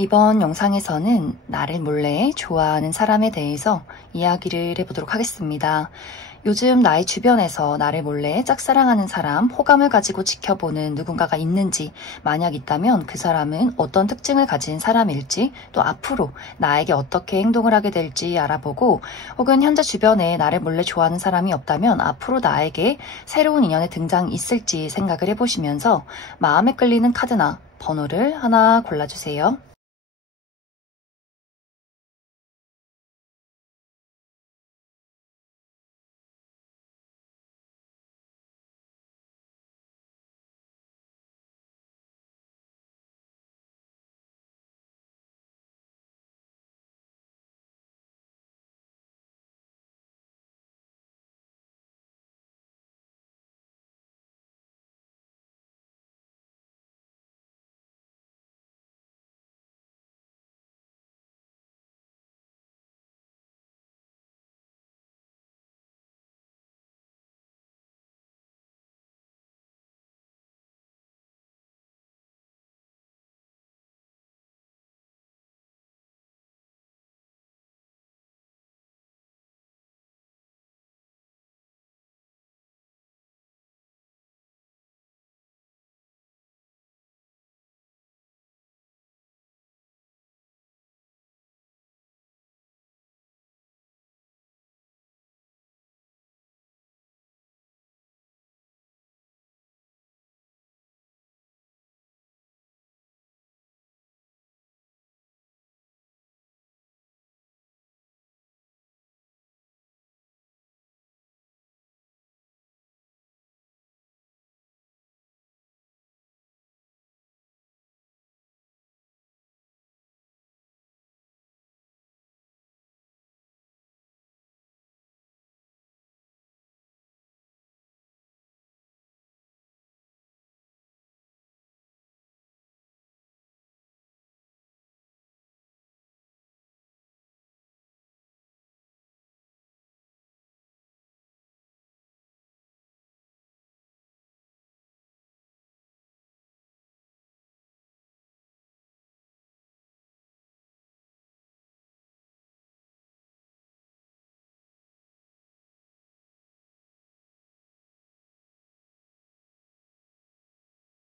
이번 영상에서는 나를 몰래 좋아하는 사람에 대해서 이야기를 해보도록 하겠습니다. 요즘 나의 주변에서 나를 몰래 짝사랑하는 사람, 호감을 가지고 지켜보는 누군가가 있는지, 만약 있다면 그 사람은 어떤 특징을 가진 사람일지, 또 앞으로 나에게 어떻게 행동을 하게 될지 알아보고, 혹은 현재 주변에 나를 몰래 좋아하는 사람이 없다면 앞으로 나에게 새로운 인연의 등장이 있을지 생각을 해보시면서 마음에 끌리는 카드나 번호를 하나 골라주세요.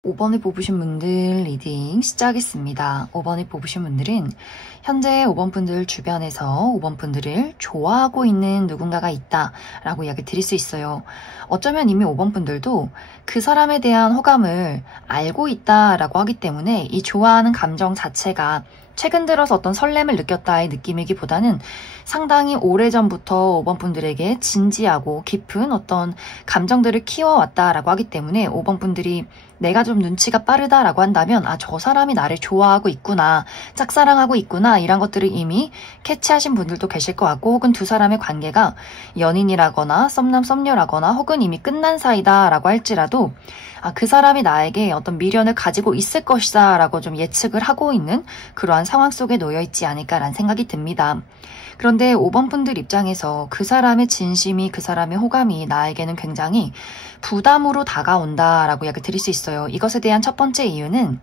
(5) 번을 뽑으신 분들 리딩 시작하겠습니다. (5) 번을 뽑으신 분들은 현재 5번 분들 주변에서 5번 분들을 좋아하고 있는 누군가가 있다 라고 이야기 드릴 수 있어요. 어쩌면 이미 5번 분들도 그 사람에 대한 호감을 알고 있다 라고 하기 때문에 이 좋아하는 감정 자체가 최근 들어서 어떤 설렘을 느꼈다의 느낌이기보다는 상당히 오래전부터 5번 분들에게 진지하고 깊은 어떤 감정들을 키워왔다라고 하기 때문에 5번 분들이 내가 좀 눈치가 빠르다라고 한다면 저 사람이 나를 좋아하고 있구나, 짝사랑하고 있구나 이런 것들을 이미 캐치하신 분들도 계실 것 같고, 혹은 두 사람의 관계가 연인이라거나 썸남 썸녀라거나 혹은 이미 끝난 사이다라고 할지라도 그 사람이 나에게 어떤 미련을 가지고 있을 것이다 라고 좀 예측을 하고 있는 그러한 상황 속에 놓여 있지 않을까라는 생각이 듭니다. 그런데 5번 분들 입장에서 그 사람의 진심이, 그 사람의 호감이 나에게는 굉장히 부담으로 다가온다라고 이야기 드릴 수 있어요. 이것에 대한 첫 번째 이유는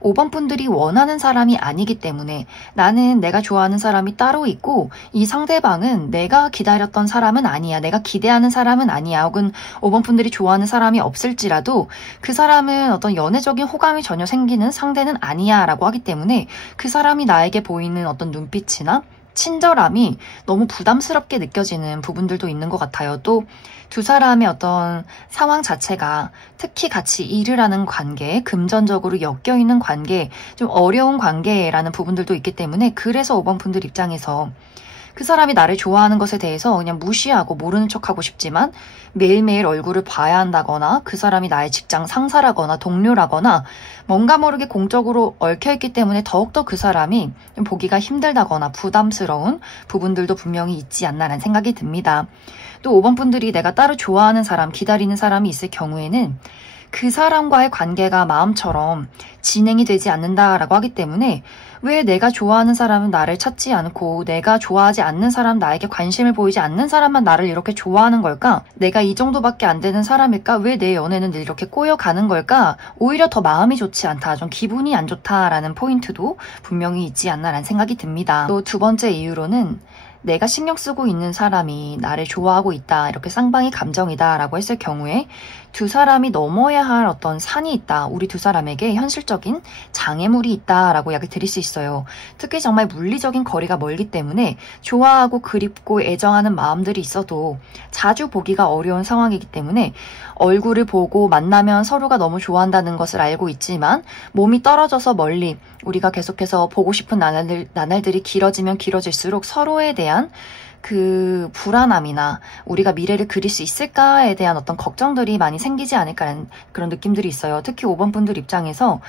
5번 분들이 원하는 사람이 아니기 때문에, 나는 내가 좋아하는 사람이 따로 있고 이 상대방은 내가 기다렸던 사람은 아니야, 내가 기대하는 사람은 아니야, 혹은 5번 분들이 좋아하는 사람이 없을지라도 그 사람은 어떤 연애적인 호감이 전혀 생기는 상대는 아니야 라고 하기 때문에 그 사람이 나에게 보이는 어떤 눈빛이나 친절함이 너무 부담스럽게 느껴지는 부분들도 있는 것 같아요. 또 두 사람의 어떤 상황 자체가 특히 같이 일을 하는 관계, 금전적으로 엮여있는 관계, 좀 어려운 관계라는 부분들도 있기 때문에, 그래서 5번 분들 입장에서 그 사람이 나를 좋아하는 것에 대해서 그냥 무시하고 모르는 척하고 싶지만 매일매일 얼굴을 봐야 한다거나, 그 사람이 나의 직장 상사라거나 동료라거나 뭔가 모르게 공적으로 얽혀있기 때문에 더욱더 그 사람이 보기가 힘들다거나 부담스러운 부분들도 분명히 있지 않나라는 생각이 듭니다. 또 5번 분들이 내가 따로 좋아하는 사람, 기다리는 사람이 있을 경우에는 그 사람과의 관계가 마음처럼 진행이 되지 않는다라고 하기 때문에 왜 내가 좋아하는 사람은 나를 찾지 않고 내가 좋아하지 않는 사람, 나에게 관심을 보이지 않는 사람만 나를 이렇게 좋아하는 걸까? 내가 이 정도밖에 안 되는 사람일까? 왜 내 연애는 늘 이렇게 꼬여가는 걸까? 오히려 더 마음이 좋지 않다, 좀 기분이 안 좋다라는 포인트도 분명히 있지 않나라는 생각이 듭니다. 또 두 번째 이유로는 내가 신경 쓰고 있는 사람이 나를 좋아하고 있다, 이렇게 쌍방이 감정이다 라고 했을 경우에 두 사람이 넘어야 할 어떤 산이 있다, 우리 두 사람에게 현실적인 장애물이 있다 라고 이야기 드릴 수 있어요. 특히 정말 물리적인 거리가 멀기 때문에 좋아하고 그립고 애정하는 마음들이 있어도 자주 보기가 어려운 상황이기 때문에 얼굴을 보고 만나면 서로가 너무 좋아한다는 것을 알고 있지만 몸이 떨어져서 멀리 우리가 계속해서 보고 싶은 나날들이 길어지면 길어질수록 서로에 대한 그 불안함이나 우리가 미래를 그릴 수 있을까에 대한 어떤 걱정들이 많이 생기지 않을까라는 그런 느낌들이 있어요. 특히 5번 분들 입장에서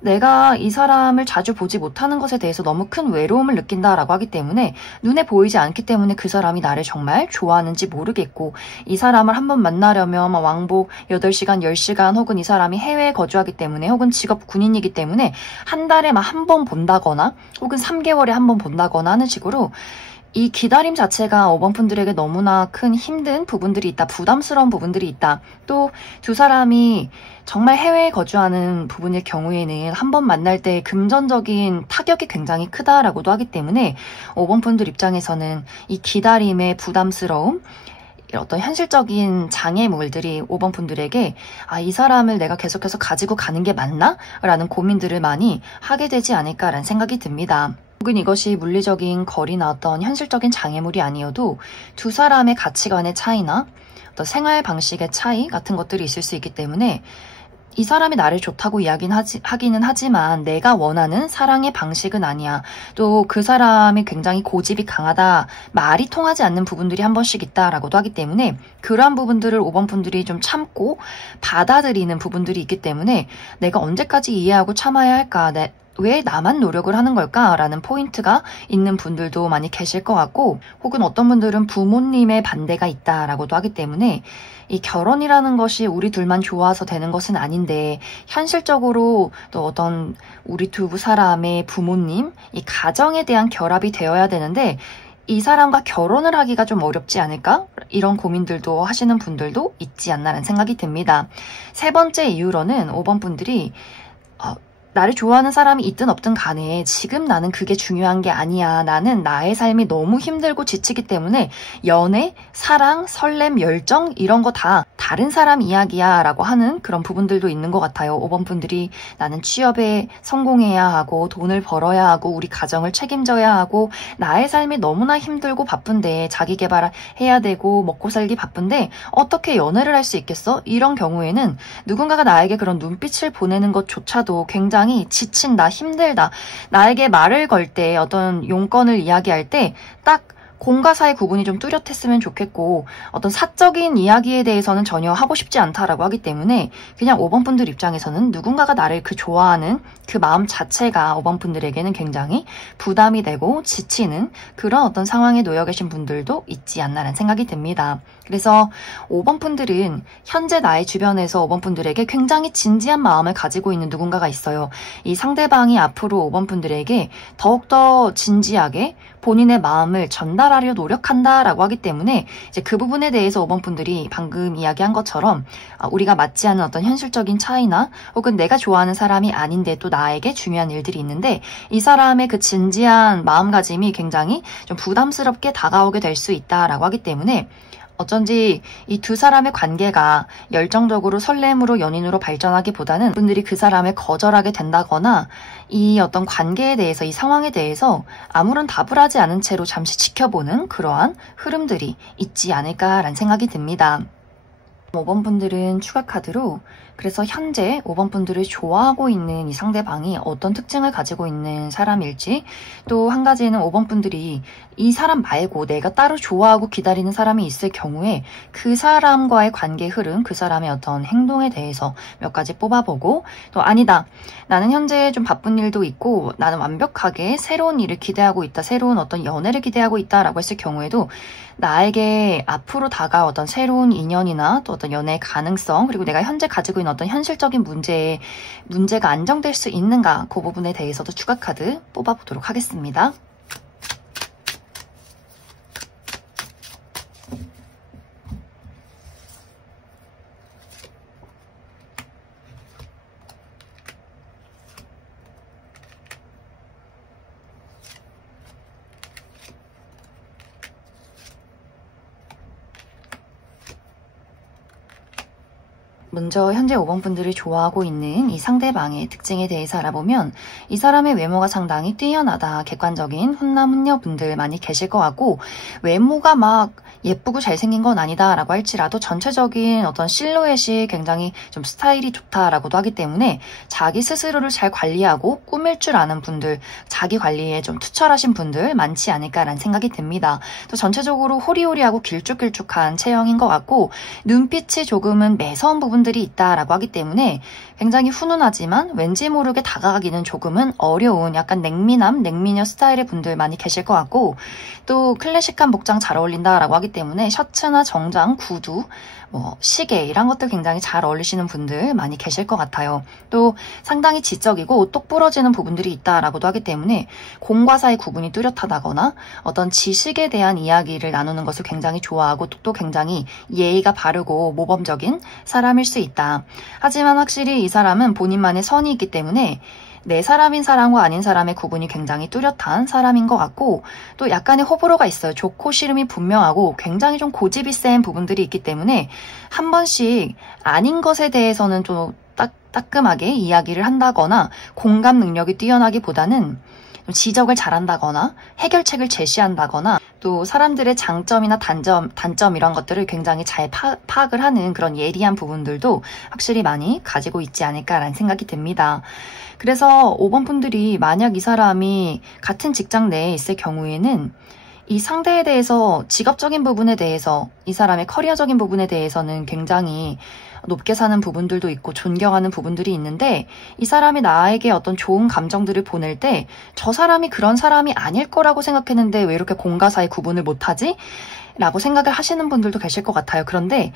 내가 이 사람을 자주 보지 못하는 것에 대해서 너무 큰 외로움을 느낀다라고 하기 때문에 눈에 보이지 않기 때문에 그 사람이 나를 정말 좋아하는지 모르겠고, 이 사람을 한번 만나려면 왕복 8시간, 10시간 혹은 이 사람이 해외에 거주하기 때문에 혹은 직업 군인이기 때문에 한 달에 막 한 번 본다거나 혹은 3개월에 한 번 본다거나 하는 식으로 이 기다림 자체가 5번 분들에게 너무나 큰 힘든 부분들이 있다, 부담스러운 부분들이 있다. 또 두 사람이 정말 해외에 거주하는 부분일 경우에는 한 번 만날 때 금전적인 타격이 굉장히 크다라고도 하기 때문에 5번 분들 입장에서는 이 기다림의 부담스러움, 어떤 현실적인 장애물들이 5번 분들에게 이 사람을 내가 계속해서 가지고 가는 게 맞나? 라는 고민들을 많이 하게 되지 않을까라는 생각이 듭니다. 혹은 이것이 물리적인 거리나 어떤 현실적인 장애물이 아니어도 두 사람의 가치관의 차이나 어떤 생활 방식의 차이 같은 것들이 있을 수 있기 때문에 이 사람이 나를 좋다고 하기는 하지만 내가 원하는 사랑의 방식은 아니야. 또 그 사람이 굉장히 고집이 강하다, 말이 통하지 않는 부분들이 한 번씩 있다라고도 하기 때문에 그러한 부분들을 5번 분들이 좀 참고 받아들이는 부분들이 있기 때문에 내가 언제까지 이해하고 참아야 할까? 왜 나만 노력을 하는 걸까? 라는 포인트가 있는 분들도 많이 계실 것 같고, 혹은 어떤 분들은 부모님의 반대가 있다라고도 하기 때문에 이 결혼이라는 것이 우리 둘만 좋아서 되는 것은 아닌데 현실적으로 또 어떤 우리 두 사람의 부모님, 이 가정에 대한 결합이 되어야 되는데 이 사람과 결혼을 하기가 좀 어렵지 않을까? 이런 고민들도 하시는 분들도 있지 않나라는 생각이 듭니다. 세 번째 이유로는 5번 분들이 나를 좋아하는 사람이 있든 없든 간에 지금 나는 그게 중요한 게 아니야. 나는 나의 삶이 너무 힘들고 지치기 때문에 연애, 사랑, 설렘, 열정 이런 거 다 다른 사람 이야기야 라고 하는 그런 부분들도 있는 것 같아요. 5번 분들이 나는 취업에 성공해야 하고 돈을 벌어야 하고 우리 가정을 책임져야 하고 나의 삶이 너무나 힘들고 바쁜데 자기 개발해야 되고 먹고 살기 바쁜데 어떻게 연애를 할 수 있겠어? 이런 경우에는 누군가가 나에게 그런 눈빛을 보내는 것조차도 굉장히 지친다, 힘들다. 나에게 말을 걸 때 어떤 용건을 이야기할 때 딱 공과 사의 구분이 좀 뚜렷했으면 좋겠고 어떤 사적인 이야기에 대해서는 전혀 하고 싶지 않다라고 하기 때문에 그냥 5번 분들 입장에서는 누군가가 나를 좋아하는 그 마음 자체가 5번 분들에게는 굉장히 부담이 되고 지치는 그런 어떤 상황에 놓여 계신 분들도 있지 않나라는 생각이 듭니다. 그래서 5번 분들은 현재 나의 주변에서 5번 분들에게 굉장히 진지한 마음을 가지고 있는 누군가가 있어요. 이 상대방이 앞으로 5번 분들에게 더욱더 진지하게 본인의 마음을 전달하려 노력한다라고 하기 때문에 이제 그 부분에 대해서 5번 분들이 방금 이야기한 것처럼 우리가 맞지 않는 어떤 현실적인 차이나 혹은 내가 좋아하는 사람이 아닌데 또 나에게 중요한 일들이 있는데 이 사람의 그 진지한 마음가짐이 굉장히 좀 부담스럽게 다가오게 될 수 있다라고 하기 때문에 어쩐지 이 두 사람의 관계가 열정적으로 설렘으로 연인으로 발전하기보다는 분들이 그 사람을 거절하게 된다거나 이 어떤 관계에 대해서 이 상황에 대해서 아무런 답을 하지 않은 채로 잠시 지켜보는 그러한 흐름들이 있지 않을까라는 생각이 듭니다. 5번 분들은 추가 카드로 그래서 현재 5번 분들을 좋아하고 있는 이 상대방이 어떤 특징을 가지고 있는 사람일지, 또 한 가지는 5번 분들이 이 사람 말고 내가 따로 좋아하고 기다리는 사람이 있을 경우에 그 사람과의 관계 흐름, 그 사람의 어떤 행동에 대해서 몇 가지 뽑아보고, 또 아니다, 나는 현재 좀 바쁜 일도 있고 나는 완벽하게 새로운 일을 기대하고 있다, 새로운 어떤 연애를 기대하고 있다라고 했을 경우에도 나에게 앞으로 다가올 어떤 새로운 인연이나 또 어떤 연애의 가능성, 그리고 내가 현재 가지고 있는 어떤 현실적인 문제가 안정될 수 있는가, 그 부분에 대해서도 추가 카드 뽑아보도록 하겠습니다. 먼저 현재 5번 분들이 좋아하고 있는 이 상대방의 특징에 대해서 알아보면 이 사람의 외모가 상당히 뛰어나다, 객관적인 훈남 훈녀 분들 많이 계실 것 같고, 외모가 막 예쁘고 잘생긴 건 아니다 라고 할지라도 전체적인 어떤 실루엣이 굉장히 좀 스타일이 좋다라고도 하기 때문에 자기 스스로를 잘 관리하고 꾸밀 줄 아는 분들, 자기 관리에 좀 투철하신 분들 많지 않을까라는 생각이 듭니다. 또 전체적으로 호리호리하고 길쭉길쭉한 체형인 것 같고, 눈빛이 조금은 매서운 부분들이 있다라고 하기 때문에 굉장히 훈훈하지만 왠지 모르게 다가가기는 조금은 어려운 약간 냉미녀 스타일의 분들 많이 계실 것 같고, 또 클래식한 복장 잘 어울린다라고 하기 때문에 셔츠나 정장, 구두, 시계 이런 것들 굉장히 잘 어울리시는 분들 많이 계실 것 같아요. 또 상당히 지적이고 똑 부러지는 부분들이 있다라고도 하기 때문에 공과 사의 구분이 뚜렷하다거나 어떤 지식에 대한 이야기를 나누는 것을 굉장히 좋아하고 또 굉장히 예의가 바르고 모범적인 사람일 수 있다. 하지만 확실히 이 사람은 본인만의 선이 있기 때문에 내 사람인 사람과 아닌 사람의 구분이 굉장히 뚜렷한 사람인 것 같고, 또 약간의 호불호가 있어요. 좋고 싫음이 분명하고 굉장히 좀 고집이 센 부분들이 있기 때문에 한 번씩 아닌 것에 대해서는 좀 따끔하게 이야기를 한다거나 공감 능력이 뛰어나기보다는 지적을 잘한다거나 해결책을 제시한다거나 또 사람들의 장점이나 단점 이런 것들을 굉장히 잘 파악을 하는 그런 예리한 부분들도 확실히 많이 가지고 있지 않을까라는 생각이 듭니다. 그래서 5번 분들이 만약 이 사람이 같은 직장 내에 있을 경우에는 이 상대에 대해서 직업적인 부분에 대해서 이 사람의 커리어적인 부분에 대해서는 굉장히 높게 사는 부분들도 있고 존경하는 부분들이 있는데, 이 사람이 나에게 어떤 좋은 감정들을 보낼 때 저 사람이 그런 사람이 아닐 거라고 생각했는데 왜 이렇게 공과 사의 구분을 못하지? 라고 생각을 하시는 분들도 계실 것 같아요. 그런데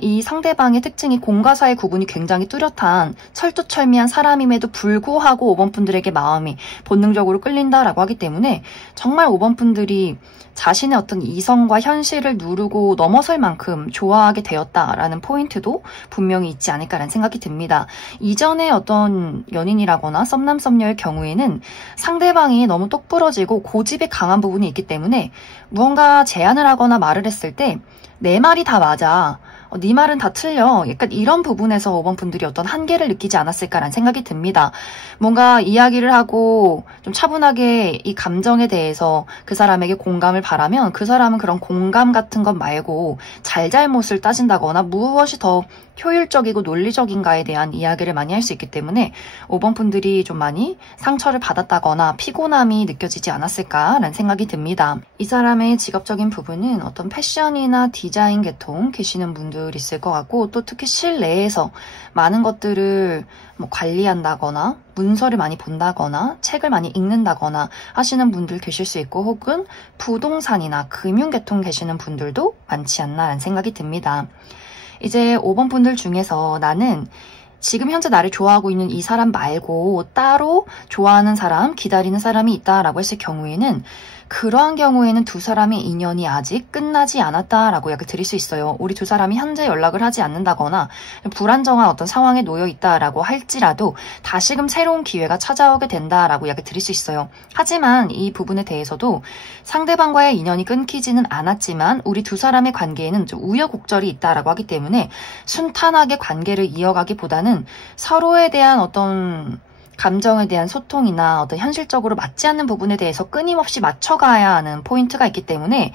이 상대방의 특징이 공과 사의 구분이 굉장히 뚜렷한 철두철미한 사람임에도 불구하고 5번 분들에게 마음이 본능적으로 끌린다라고 하기 때문에 정말 5번 분들이 자신의 어떤 이성과 현실을 누르고 넘어설 만큼 좋아하게 되었다라는 포인트도 분명히 있지 않을까라는 생각이 듭니다. 이전에 어떤 연인이라거나 썸남 썸녀의 경우에는 상대방이 너무 똑부러지고 고집이 강한 부분이 있기 때문에 무언가 제안을 하거나 말을 했을 때 내 말이 다 맞아, 네 말은 다 틀려, 약간 이런 부분에서 5번 분들이 어떤 한계를 느끼지 않았을까라는 생각이 듭니다. 뭔가 이야기를 하고 좀 차분하게 이 감정에 대해서 그 사람에게 공감을 바라면 그 사람은 그런 공감 같은 것 말고 잘잘못을 따진다거나 무엇이 더 효율적이고 논리적인가에 대한 이야기를 많이 할 수 있기 때문에 5번 분들이 좀 많이 상처를 받았다거나 피곤함이 느껴지지 않았을까라는 생각이 듭니다. 이 사람의 직업적인 부분은 어떤 패션이나 디자인 계통 계시는 분들 있을 것 같고, 또 특히 실내에서 많은 것들을 관리한다거나 문서를 많이 본다거나 책을 많이 읽는다거나 하시는 분들 계실 수 있고, 혹은 부동산이나 금융계통 계시는 분들도 많지 않나라는 생각이 듭니다. 이제 5번 분들 중에서 나는 지금 현재 나를 좋아하고 있는 이 사람 말고 따로 좋아하는 사람, 기다리는 사람이 있다라고 했을 경우에는, 그러한 경우에는 두 사람의 인연이 아직 끝나지 않았다라고 이야기 드릴 수 있어요. 우리 두 사람이 현재 연락을 하지 않는다거나 불안정한 어떤 상황에 놓여 있다라고 할지라도 다시금 새로운 기회가 찾아오게 된다라고 이야기 드릴 수 있어요. 하지만 이 부분에 대해서도 상대방과의 인연이 끊기지는 않았지만 우리 두 사람의 관계에는 좀 우여곡절이 있다라고 하기 때문에 순탄하게 관계를 이어가기보다는 서로에 대한 어떤 감정에 대한 소통이나 어떤 현실적으로 맞지 않는 부분에 대해서 끊임없이 맞춰가야 하는 포인트가 있기 때문에,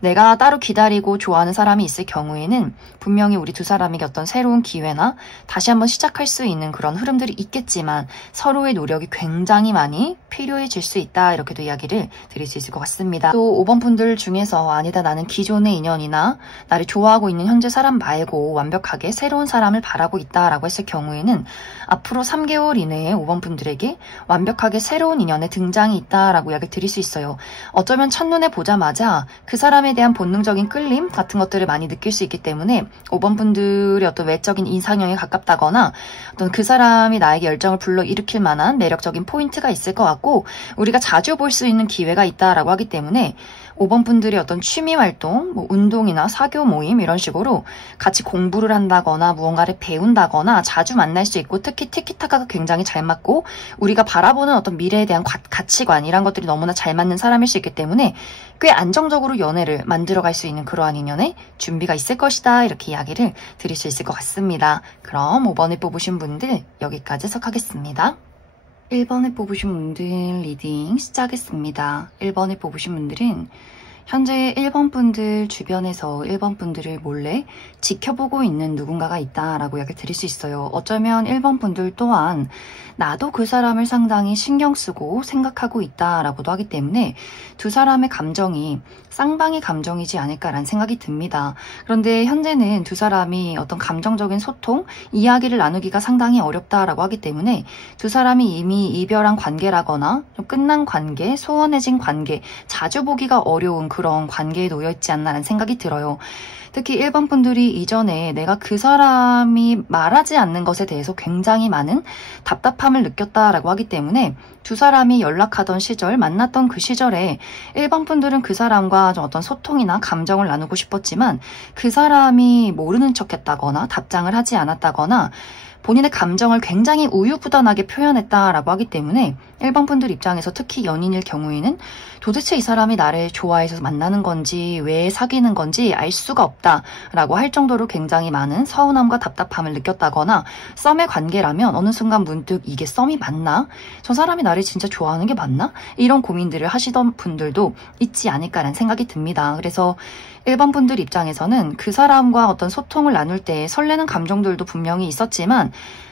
내가 따로 기다리고 좋아하는 사람이 있을 경우에는 분명히 우리 두 사람에게 어떤 새로운 기회나 다시 한번 시작할 수 있는 그런 흐름들이 있겠지만 서로의 노력이 굉장히 많이 필요해질 수 있다, 이렇게도 이야기를 드릴 수 있을 것 같습니다. 또 5번 분들 중에서 아니다, 나는 기존의 인연이나 나를 좋아하고 있는 현재 사람 말고 완벽하게 새로운 사람을 바라고 있다라고 했을 경우에는 앞으로 3개월 이내에 5번 분들에게 완벽하게 새로운 인연의 등장이 있다라고 이야기를 드릴 수 있어요. 어쩌면 첫눈에 보자마자 그 사람에 사람에 대한 본능적인 끌림 같은 것들을 많이 느낄 수 있기 때문에 5번 분들이 어떤 외적인 이상형에 가깝다거나 어떤 그 사람이 나에게 열정을 불러일으킬 만한 매력적인 포인트가 있을 것 같고 우리가 자주 볼 수 있는 기회가 있다라고 하기 때문에 5번 분들이 어떤 취미 활동, 뭐 운동이나 사교 모임 이런 식으로 같이 공부를 한다거나 무언가를 배운다거나 자주 만날 수 있고 특히 티키타카가 굉장히 잘 맞고 우리가 바라보는 어떤 미래에 대한 가치관 이런 것들이 너무나 잘 맞는 사람일 수 있기 때문에 꽤 안정적으로 연애를 만들어갈 수 있는 그러한 인연의 준비가 있을 것이다 이렇게 이야기를 드릴 수 있을 것 같습니다. 그럼 5번을 뽑으신 분들 여기까지 해석하겠습니다. 1번을 뽑으신 분들 리딩 시작하겠습니다. 1번을 뽑으신 분들은 현재 1번 분들 주변에서 1번 분들을 몰래 지켜보고 있는 누군가가 있다라고 이야기 드릴 수 있어요. 어쩌면 1번 분들 또한 나도 그 사람을 상당히 신경 쓰고 생각하고 있다라고도 하기 때문에 두 사람의 감정이 쌍방의 감정이지 않을까라는 생각이 듭니다. 그런데 현재는 두 사람이 어떤 감정적인 소통, 이야기를 나누기가 상당히 어렵다라고 하기 때문에 두 사람이 이미 이별한 관계라거나 좀 끝난 관계, 소원해진 관계, 자주 보기가 어려운 그런 관계에 놓여있지 않나라는 생각이 들어요. 특히 1번 분들이 이전에 내가 그 사람이 말하지 않는 것에 대해서 굉장히 많은 답답함을 느꼈다라고 하기 때문에 두 사람이 연락하던 시절, 만났던 그 시절에 1번 분들은 그 사람과 좀 어떤 소통이나 감정을 나누고 싶었지만 그 사람이 모르는 척했다거나 답장을 하지 않았다거나 본인의 감정을 굉장히 우유부단하게 표현했다라고 하기 때문에 1번 분들 입장에서 특히 연인일 경우에는 도대체 이 사람이 나를 좋아해서 만나는 건지 왜 사귀는 건지 알 수가 없다라고 할 정도로 굉장히 많은 서운함과 답답함을 느꼈다거나 썸의 관계라면 어느 순간 문득 이게 썸이 맞나? 저 사람이 나를 진짜 좋아하는 게 맞나? 이런 고민들을 하시던 분들도 있지 않을까라는 생각이 듭니다. 그래서 1번 분들 입장에서는 그 사람과 어떤 소통을 나눌 때 설레는 감정들도 분명히 있었지만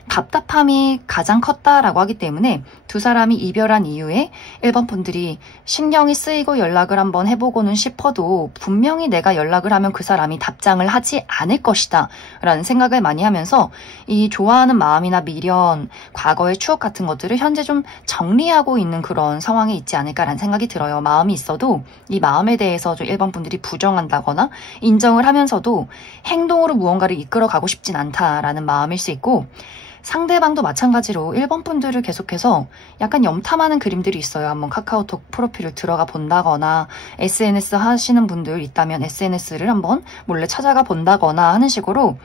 답답함이 가장 컸다라고 하기 때문에 두 사람이 이별한 이후에 1번 분들이 신경이 쓰이고 연락을 한번 해보고는 싶어도 분명히 내가 연락을 하면 그 사람이 답장을 하지 않을 것이다 라는 생각을 많이 하면서 이 좋아하는 마음이나 미련, 과거의 추억 같은 것들을 현재 좀 정리하고 있는 그런 상황에 있지 않을까라는 생각이 들어요. 마음이 있어도 이 마음에 대해서 좀 1번 분들이 부정한다거나 인정을 하면서도 행동으로 무언가를 이끌어가고 싶진 않다라는 마음일 수 있고 상대방도 마찬가지로 1번 분들을 계속해서 약간 염탐하는 그림들이 있어요. 한번 카카오톡 프로필을 들어가 본다거나 SNS 하시는 분들 있다면 SNS를 한번 몰래 찾아가 본다거나 하는 식으로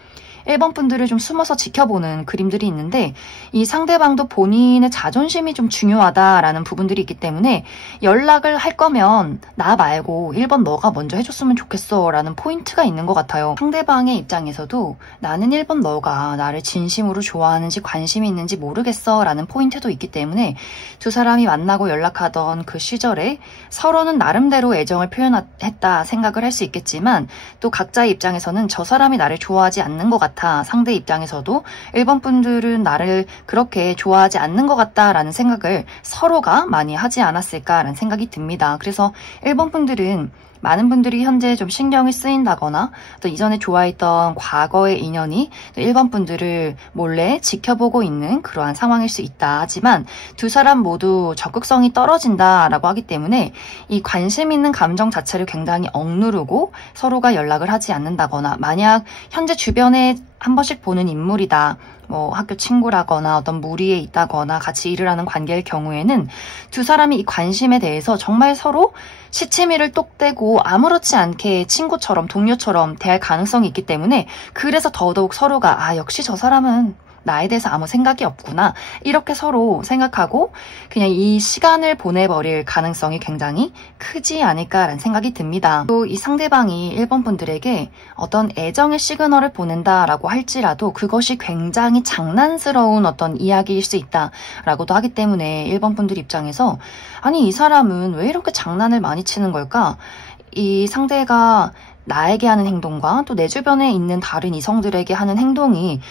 1번 분들을 좀 숨어서 지켜보는 그림들이 있는데 이 상대방도 본인의 자존심이 좀 중요하다라는 부분들이 있기 때문에 연락을 할 거면 나 말고 1번 너가 먼저 해줬으면 좋겠어 라는 포인트가 있는 것 같아요. 상대방의 입장에서도 나는 1번 너가 나를 진심으로 좋아하는지 관심이 있는지 모르겠어 라는 포인트도 있기 때문에 두 사람이 만나고 연락하던 그 시절에 서로는 나름대로 애정을 표현했다 생각을 할 수 있겠지만 또 각자의 입장에서는 저 사람이 나를 좋아하지 않는 것 같아 상대 입장에서도 1번 분들은 나를 그렇게 좋아하지 않는 것 같다라는 생각을 서로가 많이 하지 않았을까라는 생각이 듭니다. 그래서 1번 분들은 많은 분들이 현재 좀 신경이 쓰인다거나 또 이전에 좋아했던 과거의 인연이 1번 분들을 몰래 지켜보고 있는 그러한 상황일 수 있다. 하지만 두 사람 모두 적극성이 떨어진다라고 하기 때문에 이 관심 있는 감정 자체를 굉장히 억누르고 서로가 연락을 하지 않는다거나 만약 현재 주변에 한 번씩 보는 인물이다. 뭐 학교 친구라거나 어떤 무리에 있다거나 같이 일을 하는 관계일 경우에는 두 사람이 이 관심에 대해서 정말 서로 시치미를 똑 떼고 아무렇지 않게 친구처럼 동료처럼 대할 가능성이 있기 때문에 그래서 더더욱 서로가 아 역시 저 사람은 나에 대해서 아무 생각이 없구나 이렇게 서로 생각하고 그냥 이 시간을 보내버릴 가능성이 굉장히 크지 않을까라는 생각이 듭니다. 또 이 상대방이 1번 분들에게 어떤 애정의 시그널을 보낸다라고 할지라도 그것이 굉장히 장난스러운 어떤 이야기일 수 있다라고도 하기 때문에 1번 분들 입장에서 아니 이 사람은 왜 이렇게 장난을 많이 치는 걸까? 이 상대가 나에게 하는 행동과 또 내 주변에 있는 다른 이성들에게 하는 행동이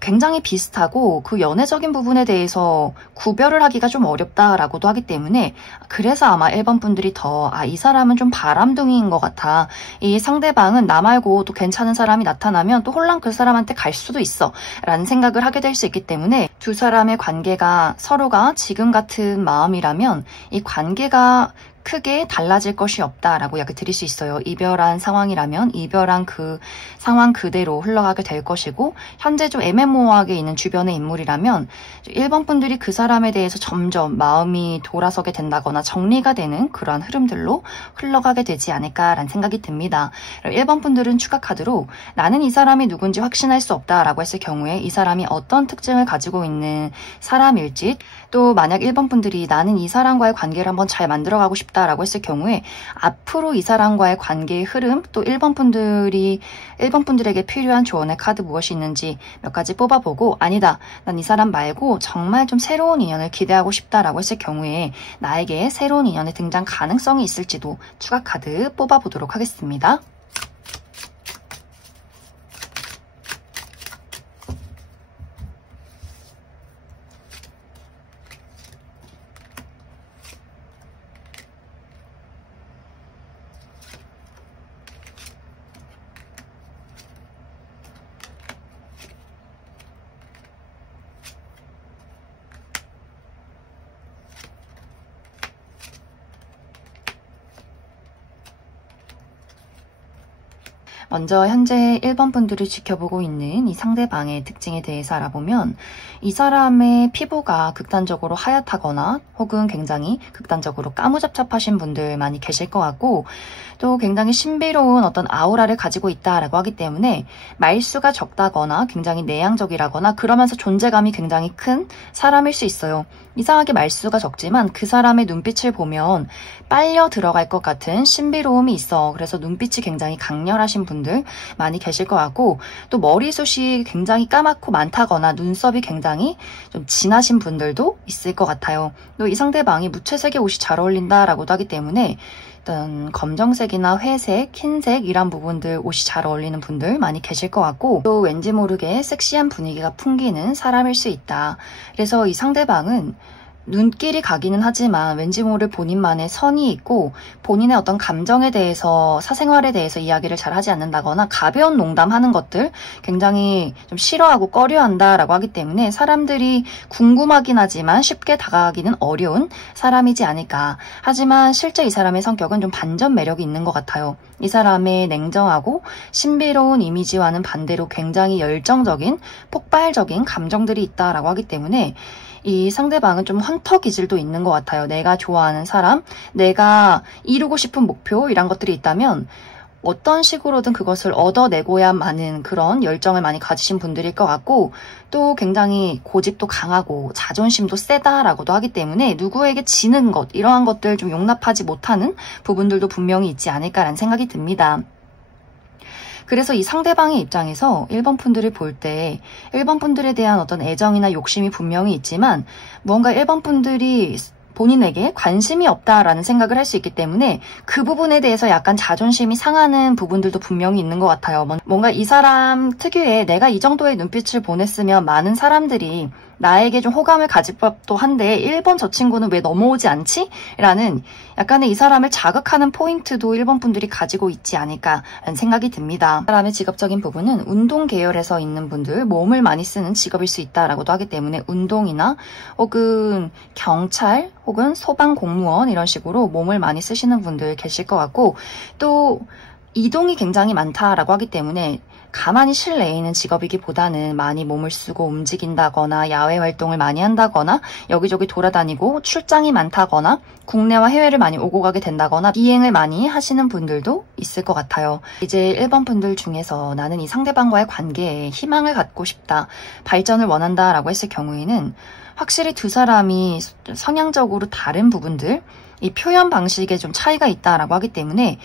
굉장히 비슷하고 그 연애적인 부분에 대해서 구별을 하기가 좀 어렵다라고도 하기 때문에 그래서 아마 1번 분들이 더 이 사람은 좀 바람둥이인 것 같아. 이 상대방은 나 말고 또 괜찮은 사람이 나타나면 또 홀랑 그 사람한테 갈 수도 있어 라는 생각을 하게 될 수 있기 때문에 두 사람의 관계가 서로가 지금 같은 마음이라면 이 관계가 크게 달라질 것이 없다라고 이야기 드릴 수 있어요. 이별한 상황이라면 이별한 그 상황 그대로 흘러가게 될 것이고, 현재 좀 애매모호하게 있는 주변의 인물이라면 1번 분들이 그 사람에 대해서 점점 마음이 돌아서게 된다거나 정리가 되는 그러한 흐름들로 흘러가게 되지 않을까라는 생각이 듭니다. 1번 분들은 추가 카드로 나는 이 사람이 누군지 확신할 수 없다라고 했을 경우에 이 사람이 어떤 특징을 가지고 있는 사람일지, 또 만약 1번 분들이 나는 이 사람과의 관계를 한번 잘 만들어가고 싶다라고 했을 경우에 앞으로 이 사람과의 관계의 흐름, 또 1번 분들에게 필요한 조언의 카드 무엇이 있는지 몇 가지 뽑아보고, 아니다, 난 이 사람 말고 정말 좀 새로운 인연을 기대하고 싶다라고 했을 경우에 나에게 새로운 인연의 등장 가능성이 있을지도 추가 카드 뽑아보도록 하겠습니다. 먼저 현재 1번 분들이 지켜보고 있는 이 상대방의 특징에 대해서 알아보면, 이 사람의 피부가 극단적으로 하얗다거나 혹은 굉장히 극단적으로 까무잡잡하신 분들 많이 계실 것 같고, 또 굉장히 신비로운 어떤 아우라를 가지고 있다라고 하기 때문에 말수가 적다거나 굉장히 내향적이라거나 그러면서 존재감이 굉장히 큰 사람일 수 있어요. 이상하게 말수가 적지만 그 사람의 눈빛을 보면 빨려 들어갈 것 같은 신비로움이 있어. 그래서 눈빛이 굉장히 강렬하신 분들 많이 계실 것 같고, 또 머리숱이 굉장히 까맣고 많다거나 눈썹이 굉장히 좀 진하신 분들도 있을 것 같아요. 또 이 상대방이 무채색의 옷이 잘 어울린다라고도 하기 때문에 어떤 검정색이나 회색, 흰색 이런 부분들 옷이 잘 어울리는 분들 많이 계실 것 같고, 또 왠지 모르게 섹시한 분위기가 풍기는 사람일 수 있다. 그래서 이 상대방은 눈길이 가기는 하지만 왠지 모를 본인만의 선이 있고, 본인의 어떤 감정에 대해서, 사생활에 대해서 이야기를 잘 하지 않는다거나 가벼운 농담하는 것들 굉장히 좀 싫어하고 꺼려한다라고 하기 때문에 사람들이 궁금하긴 하지만 쉽게 다가가기는 어려운 사람이지 않을까. 하지만 실제 이 사람의 성격은 좀 반전 매력이 있는 것 같아요. 이 사람의 냉정하고 신비로운 이미지와는 반대로 굉장히 열정적인, 폭발적인 감정들이 있다라고 하기 때문에 이 상대방은 좀 헌터 기질도 있는 것 같아요. 내가 좋아하는 사람, 내가 이루고 싶은 목표 이런 것들이 있다면 어떤 식으로든 그것을 얻어내고야만은 그런 열정을 많이 가지신 분들일 것 같고, 또 굉장히 고집도 강하고 자존심도 세다라고도 하기 때문에 누구에게 지는 것, 이러한 것들 좀 용납하지 못하는 부분들도 분명히 있지 않을까라는 생각이 듭니다. 그래서 이 상대방의 입장에서 1번 분들을 볼 때 1번 분들에 대한 어떤 애정이나 욕심이 분명히 있지만 무언가 1번 분들이 본인에게 관심이 없다라는 생각을 할 수 있기 때문에 그 부분에 대해서 약간 자존심이 상하는 부분들도 분명히 있는 것 같아요. 뭔가 이 사람 특유의 내가 이 정도의 눈빛을 보냈으면 많은 사람들이 나에게 좀 호감을 가질 법도 한데 1번 저 친구는 왜 넘어오지 않지? 라는 약간의 이 사람을 자극하는 포인트도 1번 분들이 가지고 있지 않을까라는 생각이 듭니다. 이 사람의 직업적인 부분은 운동 계열에서 있는 분들, 몸을 많이 쓰는 직업일 수 있다라고도 하기 때문에 운동이나 혹은 경찰 혹은 소방공무원 이런 식으로 몸을 많이 쓰시는 분들 계실 것 같고, 또 이동이 굉장히 많다라고 하기 때문에 가만히 실내에 있는 직업이기보다는 많이 몸을 쓰고 움직인다거나 야외 활동을 많이 한다거나 여기저기 돌아다니고 출장이 많다거나 국내와 해외를 많이 오고 가게 된다거나 비행을 많이 하시는 분들도 있을 것 같아요. 이제 1번 분들 중에서 나는 이 상대방과의 관계에 희망을 갖고 싶다, 발전을 원한다 라고 했을 경우에는 확실히 두 사람이 성향적으로 다른 부분들, 이 표현 방식에 좀 차이가 있다라고 하기 때문에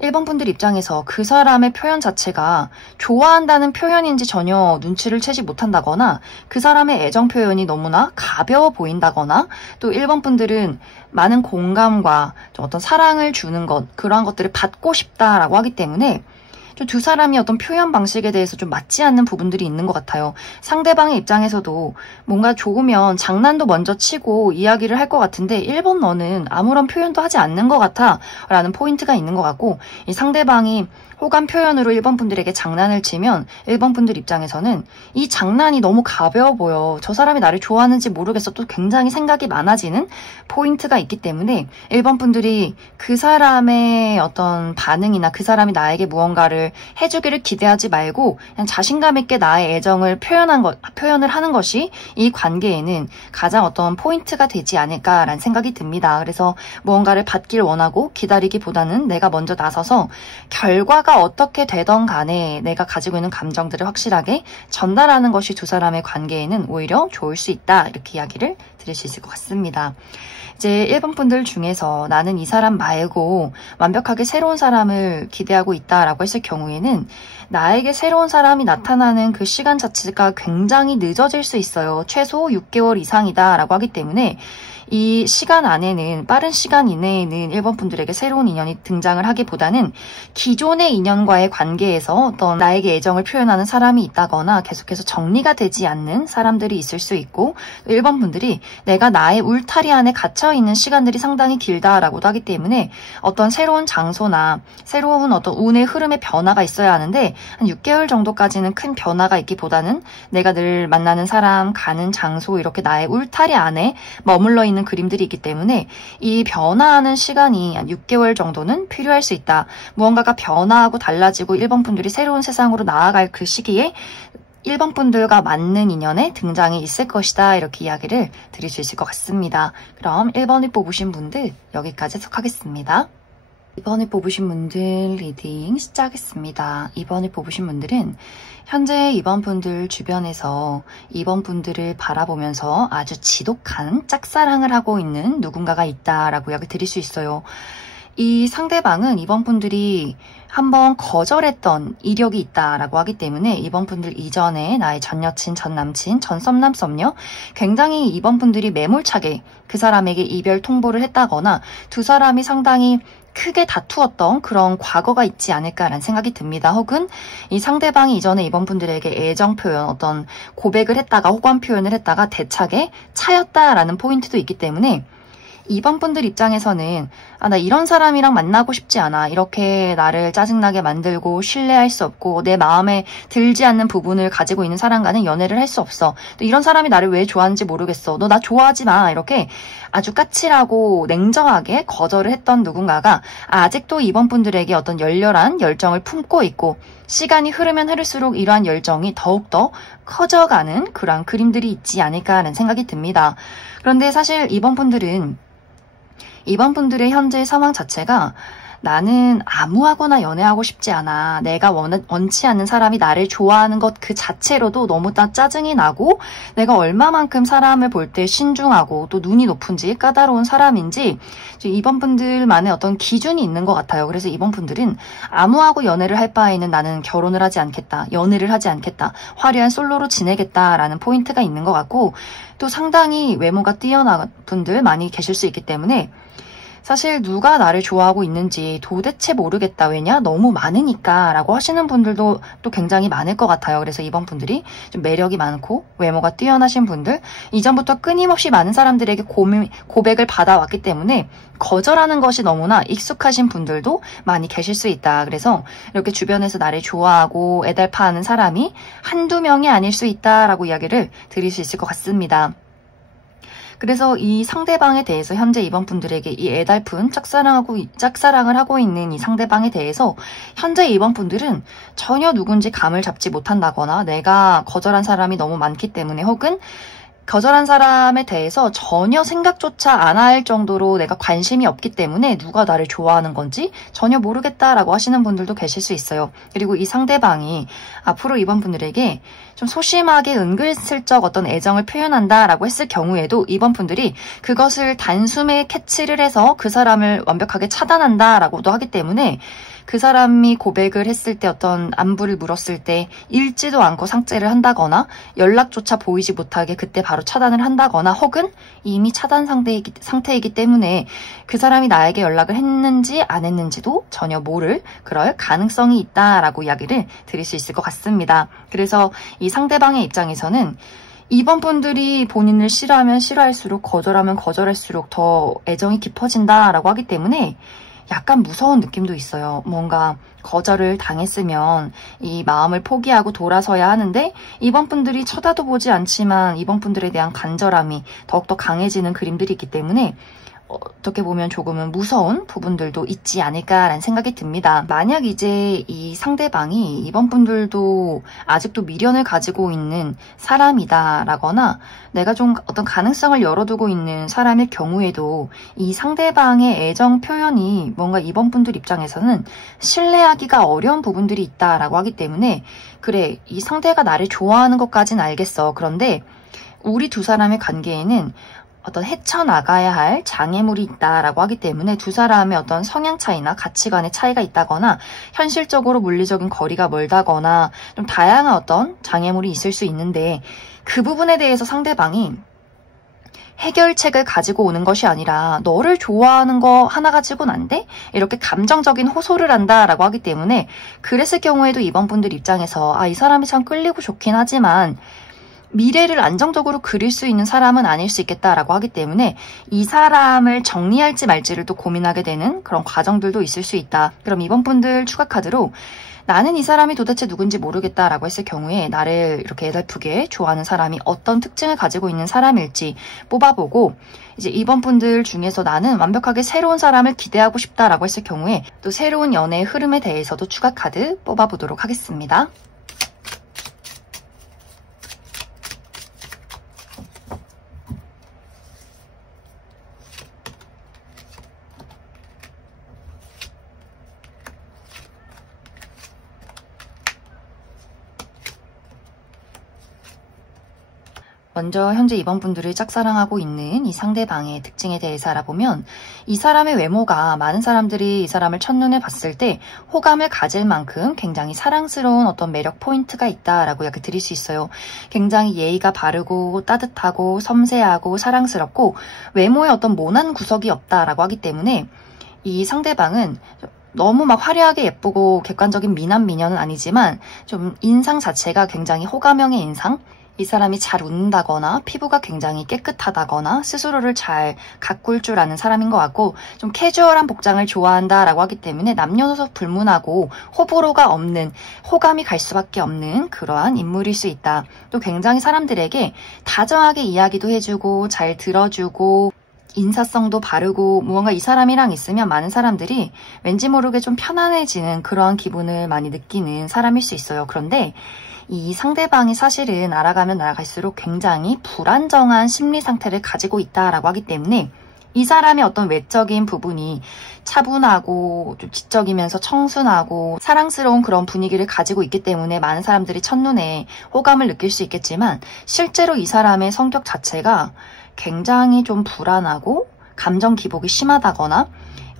1번 분들 입장에서 그 사람의 표현 자체가 좋아한다는 표현인지 전혀 눈치를 채지 못한다거나 그 사람의 애정 표현이 너무나 가벼워 보인다거나, 또 1번 분들은 많은 공감과 좀 어떤 사랑을 주는 것, 그러한 것들을 받고 싶다라고 하기 때문에 좀 두 사람이 어떤 표현 방식에 대해서 좀 맞지 않는 부분들이 있는 것 같아요. 상대방의 입장에서도 뭔가 좋으면 장난도 먼저 치고 이야기를 할 것 같은데 1번 너는 아무런 표현도 하지 않는 것 같아 라는 포인트가 있는 것 같고, 이 상대방이 호감 표현으로 1번 분들에게 장난을 치면 1번 분들 입장에서는 이 장난이 너무 가벼워 보여, 저 사람이 나를 좋아하는지 모르겠어, 또 굉장히 생각이 많아지는 포인트가 있기 때문에 1번 분들이 그 사람의 어떤 반응이나 그 사람이 나에게 무언가를 해주기를 기대하지 말고 그냥 자신감 있게 나의 애정을 표현을 하는 것이 이 관계에는 가장 어떤 포인트가 되지 않을까라는 생각이 듭니다. 그래서 무언가를 받길 원하고 기다리기보다는 내가 먼저 나서서 결과가 어떻게 되던 간에 내가 가지고 있는 감정들을 확실하게 전달하는 것이 두 사람의 관계에는 오히려 좋을 수 있다, 이렇게 이야기를 드릴 수 있을 것 같습니다. 이제 1번 분들 중에서 나는 이 사람 말고 완벽하게 새로운 사람을 기대하고 있다라고 했을 경우에는 나에게 새로운 사람이 나타나는 그 시간 자체가 굉장히 늦어질 수 있어요. 최소 6개월 이상이다라고 하기 때문에 이 시간 안에는, 빠른 시간 이내에는 1번 분들에게 새로운 인연이 등장을 하기보다는 기존의 인연과의 관계에서 어떤 나에게 애정을 표현하는 사람이 있다거나 계속해서 정리가 되지 않는 사람들이 있을 수 있고, 1번 분들이 내가 나의 울타리 안에 갇혀있는 시간들이 상당히 길다라고도 하기 때문에 어떤 새로운 장소나 새로운 어떤 운의 흐름의 변화가 있어야 하는데 한 6개월 정도까지는 큰 변화가 있기보다는 내가 늘 만나는 사람, 가는 장소, 이렇게 나의 울타리 안에 머물러 있는 그림들이 있기 때문에 이 변화하는 시간이 한 6개월 정도는 필요할 수 있다. 무언가가 변화하고 달라지고 1번 분들이 새로운 세상으로 나아갈 그 시기에 1번 분들과 맞는 인연의 등장이 있을 것이다, 이렇게 이야기를 드릴 수 있을 것 같습니다. 그럼 1번을 뽑으신 분들 여기까지 해석하겠습니다. 2번을 뽑으신 분들 리딩 시작하겠습니다. 2번을 뽑으신 분들은 현재 2번 분들 주변에서 2번 분들을 바라보면서 아주 지독한 짝사랑을 하고 있는 누군가가 있다라고 이야기 드릴 수 있어요. 이 상대방은 2번 분들이 한번 거절했던 이력이 있다라고 하기 때문에 2번 분들 이전에 나의 전 여친, 전 남친, 전 썸남, 썸녀 굉장히 2번 분들이 매몰차게 그 사람에게 이별 통보를 했다거나 두 사람이 상당히 크게 다투었던 그런 과거가 있지 않을까라는 생각이 듭니다. 혹은 이 상대방이 이전에 2번 분들에게 애정 표현, 어떤 고백을 했다가 호감 표현을 했다가 대차게 차였다라는 포인트도 있기 때문에 2번 분들 입장에서는 나 이런 사람이랑 만나고 싶지 않아, 이렇게 나를 짜증나게 만들고 신뢰할 수 없고 내 마음에 들지 않는 부분을 가지고 있는 사람과는 연애를 할 수 없어, 또 이런 사람이 나를 왜 좋아하는지 모르겠어, 너 나 좋아하지 마, 이렇게 아주 까칠하고 냉정하게 거절을 했던 누군가가 아직도 2번 분들에게 어떤 열렬한 열정을 품고 있고, 시간이 흐르면 흐를수록 이러한 열정이 더욱더 커져가는 그러한 그림들이 있지 않을까라는 생각이 듭니다. 그런데 사실 2번 분들의 현재 상황 자체가 나는 아무하고나 연애하고 싶지 않아, 내가 원치 않는 사람이 나를 좋아하는 것 그 자체로도 너무 짜증이 나고, 내가 얼마만큼 사람을 볼 때 신중하고 또 눈이 높은지 까다로운 사람인지 2번 분들만의 어떤 기준이 있는 것 같아요. 그래서 2번 분들은 아무하고 연애를 할 바에는 나는 결혼을 하지 않겠다, 연애를 하지 않겠다, 화려한 솔로로 지내겠다라는 포인트가 있는 것 같고, 또 상당히 외모가 뛰어난 분들 많이 계실 수 있기 때문에 사실 누가 나를 좋아하고 있는지 도대체 모르겠다, 왜냐? 너무 많으니까 라고 하시는 분들도 또 굉장히 많을 것 같아요. 그래서 2번 분들이 좀 매력이 많고 외모가 뛰어나신 분들, 이전부터 끊임없이 많은 사람들에게 고백을 받아왔기 때문에 거절하는 것이 너무나 익숙하신 분들도 많이 계실 수 있다. 그래서 이렇게 주변에서 나를 좋아하고 애달파하는 사람이 한두 명이 아닐 수 있다라고 이야기를 드릴 수 있을 것 같습니다. 그래서 이 상대방에 대해서 현재 2번 분들에게 이 애달픈 짝사랑을 하고 있는 이 상대방에 대해서 현재 2번 분들은 전혀 누군지 감을 잡지 못한다거나 내가 거절한 사람이 너무 많기 때문에, 혹은 거절한 사람에 대해서 전혀 생각조차 안 할 정도로 내가 관심이 없기 때문에 누가 나를 좋아하는 건지 전혀 모르겠다라고 하시는 분들도 계실 수 있어요. 그리고 이 상대방이 앞으로 2번 분들에게 좀 소심하게 은근슬쩍 어떤 애정을 표현한다라고 했을 경우에도 2번 분들이 그것을 단숨에 캐치를 해서 그 사람을 완벽하게 차단한다라고도 하기 때문에 그 사람이 고백을 했을 때 어떤 안부를 물었을 때 읽지도 않고 삭제를 한다거나 연락조차 보이지 못하게 그때 바로 차단을 한다거나 혹은 이미 차단 상태이기 때문에 그 사람이 나에게 연락을 했는지 안 했는지도 전혀 모를 그럴 가능성이 있다라고 이야기를 드릴 수 있을 것 같습니다. 그래서 이 상대방의 입장에서는 이번 분들이 본인을 싫어하면 싫어할수록 거절하면 거절할수록 더 애정이 깊어진다라고 하기 때문에 약간 무서운 느낌도 있어요. 뭔가 거절을 당했으면 이 마음을 포기하고 돌아서야 하는데 이번 분들이 쳐다도 보지 않지만 이번 분들에 대한 간절함이 더욱더 강해지는 그림들이 있기 때문에 어떻게 보면 조금은 무서운 부분들도 있지 않을까라는 생각이 듭니다. 만약 이제 이 상대방이 이번 분들도 아직도 미련을 가지고 있는 사람이다라거나 내가 좀 어떤 가능성을 열어두고 있는 사람일 경우에도 이 상대방의 애정 표현이 뭔가 이번 분들 입장에서는 신뢰하기가 어려운 부분들이 있다라고 하기 때문에 그래, 이 상대가 나를 좋아하는 것까지는 알겠어. 그런데 우리 두 사람의 관계에는 어떤 헤쳐나가야 할 장애물이 있다라고 하기 때문에 두 사람의 어떤 성향 차이나 가치관의 차이가 있다거나 현실적으로 물리적인 거리가 멀다거나 좀 다양한 어떤 장애물이 있을 수 있는데 그 부분에 대해서 상대방이 해결책을 가지고 오는 것이 아니라 너를 좋아하는 거 하나 가지고는 안 돼? 이렇게 감정적인 호소를 한다라고 하기 때문에 그랬을 경우에도 이번 분들 입장에서 이 사람이 참 끌리고 좋긴 하지만 미래를 안정적으로 그릴 수 있는 사람은 아닐 수 있겠다라고 하기 때문에 이 사람을 정리할지 말지를 또 고민하게 되는 그런 과정들도 있을 수 있다. 그럼 이번 분들 추가 카드로 나는 이 사람이 도대체 누군지 모르겠다라고 했을 경우에 나를 이렇게 애달프게 좋아하는 사람이 어떤 특징을 가지고 있는 사람일지 뽑아보고 이제 이번 분들 중에서 나는 완벽하게 새로운 사람을 기대하고 싶다라고 했을 경우에 또 새로운 연애의 흐름에 대해서도 추가 카드 뽑아보도록 하겠습니다. 먼저 현재 이번 분들을 짝사랑하고 있는 이 상대방의 특징에 대해서 알아보면 이 사람의 외모가 많은 사람들이 이 사람을 첫눈에 봤을 때 호감을 가질 만큼 굉장히 사랑스러운 어떤 매력 포인트가 있다라고 이야기 드릴 수 있어요. 굉장히 예의가 바르고 따뜻하고 섬세하고 사랑스럽고 외모에 어떤 모난 구석이 없다라고 하기 때문에 이 상대방은 너무 막 화려하게 예쁘고 객관적인 미남 미녀는 아니지만 좀 인상 자체가 굉장히 호감형의 인상? 이 사람이 잘 웃는다거나 피부가 굉장히 깨끗하다거나 스스로를 잘 가꿀 줄 아는 사람인 것 같고 좀 캐주얼한 복장을 좋아한다라고 하기 때문에 남녀노소 불문하고 호불호가 없는 호감이 갈 수밖에 없는 그러한 인물일 수 있다. 또 굉장히 사람들에게 다정하게 이야기도 해주고 잘 들어주고 인사성도 바르고 무언가 이 사람이랑 있으면 많은 사람들이 왠지 모르게 좀 편안해지는 그러한 기분을 많이 느끼는 사람일 수 있어요. 그런데 이 상대방이 사실은 알아가면 나아갈수록 굉장히 불안정한 심리 상태를 가지고 있다라고 하기 때문에 이 사람의 어떤 외적인 부분이 차분하고 좀 지적이면서 청순하고 사랑스러운 그런 분위기를 가지고 있기 때문에 많은 사람들이 첫눈에 호감을 느낄 수 있겠지만 실제로 이 사람의 성격 자체가 굉장히 좀 불안하고 감정 기복이 심하다거나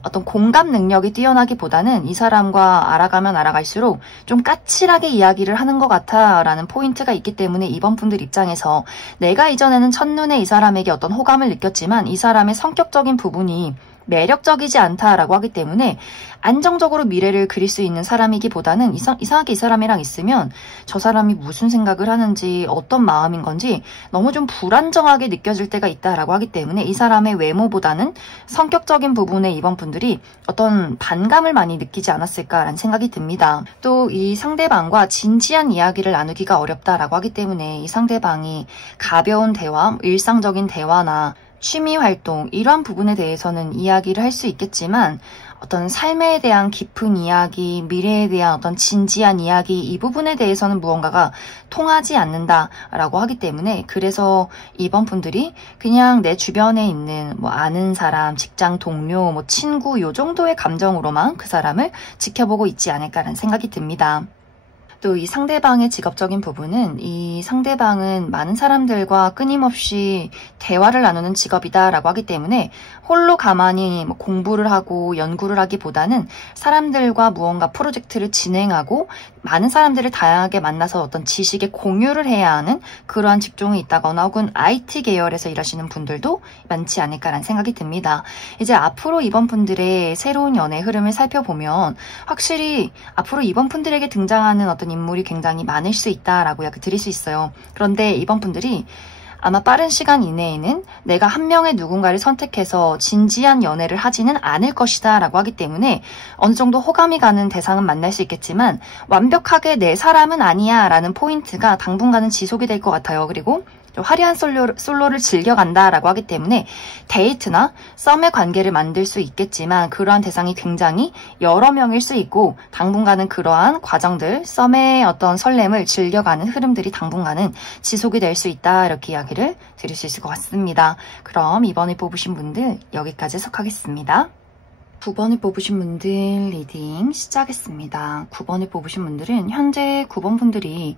어떤 공감 능력이 뛰어나기보다는 이 사람과 알아가면 알아갈수록 좀 까칠하게 이야기를 하는 것 같아 라는 포인트가 있기 때문에 이번 분들 입장에서 내가 이전에는 첫눈에 이 사람에게 어떤 호감을 느꼈지만 이 사람의 성격적인 부분이 매력적이지 않다라고 하기 때문에 안정적으로 미래를 그릴 수 있는 사람이기보다는 이상하게 이 사람이랑 있으면 저 사람이 무슨 생각을 하는지 어떤 마음인 건지 너무 좀 불안정하게 느껴질 때가 있다라고 하기 때문에 이 사람의 외모보다는 성격적인 부분에 이번 분들이 어떤 반감을 많이 느끼지 않았을까라는 생각이 듭니다. 또 이 상대방과 진지한 이야기를 나누기가 어렵다라고 하기 때문에 이 상대방이 가벼운 대화, 일상적인 대화나 취미 활동 이러한 부분에 대해서는 이야기를 할 수 있겠지만 어떤 삶에 대한 깊은 이야기, 미래에 대한 어떤 진지한 이야기 이 부분에 대해서는 무언가가 통하지 않는다라고 하기 때문에 그래서 이번 분들이 그냥 내 주변에 있는 뭐 아는 사람, 직장 동료, 뭐 친구 요 정도의 감정으로만 그 사람을 지켜보고 있지 않을까라는 생각이 듭니다. 또 이 상대방의 직업적인 부분은 이 상대방은 많은 사람들과 끊임없이 대화를 나누는 직업이다라고 하기 때문에 홀로 가만히 공부를 하고 연구를 하기보다는 사람들과 무언가 프로젝트를 진행하고 많은 사람들을 다양하게 만나서 어떤 지식의 공유를 해야 하는 그러한 직종이 있다거나 혹은 IT 계열에서 일하시는 분들도 많지 않을까라는 생각이 듭니다. 이제 앞으로 이번 분들의 새로운 연애 흐름을 살펴보면 확실히 앞으로 이번 분들에게 등장하는 어떤 인물이 굉장히 많을 수 있다라고 약간 드릴 수 있어요. 그런데 이번 분들이 아마 빠른 시간 이내에는 내가 한 명의 누군가를 선택해서 진지한 연애를 하지는 않을 것이다 라고 하기 때문에 어느 정도 호감이 가는 대상은 만날 수 있겠지만 완벽하게 내 사람은 아니야 라는 포인트가 당분간은 지속이 될 것 같아요. 그리고 화려한 솔로를 즐겨간다라고 하기 때문에 데이트나 썸의 관계를 만들 수 있겠지만 그러한 대상이 굉장히 여러 명일 수 있고 당분간은 그러한 과정들, 썸의 어떤 설렘을 즐겨가는 흐름들이 당분간은 지속이 될 수 있다 이렇게 이야기를 드릴 수 있을 것 같습니다. 그럼 이번에 뽑으신 분들 여기까지 해석하겠습니다. 9번을 뽑으신 분들 리딩 시작했습니다. 9번을 뽑으신 분들은 현재 9번 분들이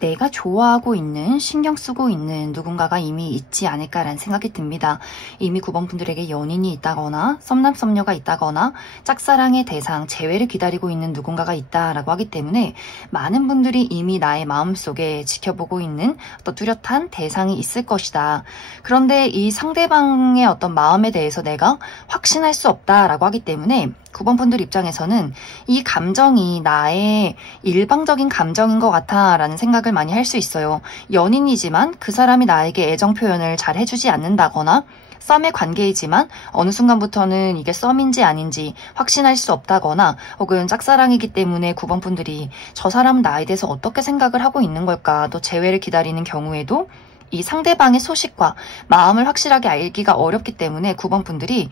내가 좋아하고 있는, 신경 쓰고 있는 누군가가 이미 있지 않을까라는 생각이 듭니다. 이미 9번 분들에게 연인이 있다거나 썸남 썸녀가 있다거나 짝사랑의 대상, 재회를 기다리고 있는 누군가가 있다라고 하기 때문에 많은 분들이 이미 나의 마음속에 지켜보고 있는 어떤 뚜렷한 대상이 있을 것이다. 그런데 이 상대방의 어떤 마음에 대해서 내가 확신할 수 없다라고 하기 때문에 9번 분들 입장에서는 이 감정이 나의 일방적인 감정인 것 같아 라는 생각을 많이 할 수 있어요. 연인이지만 그 사람이 나에게 애정 표현을 잘 해주지 않는다거나 썸의 관계이지만 어느 순간부터는 이게 썸인지 아닌지 확신할 수 없다거나 혹은 짝사랑이기 때문에 9번 분들이 저 사람은 나에 대해서 어떻게 생각을 하고 있는 걸까 또 재회를 기다리는 경우에도 이 상대방의 소식과 마음을 확실하게 알기가 어렵기 때문에 9번 분들이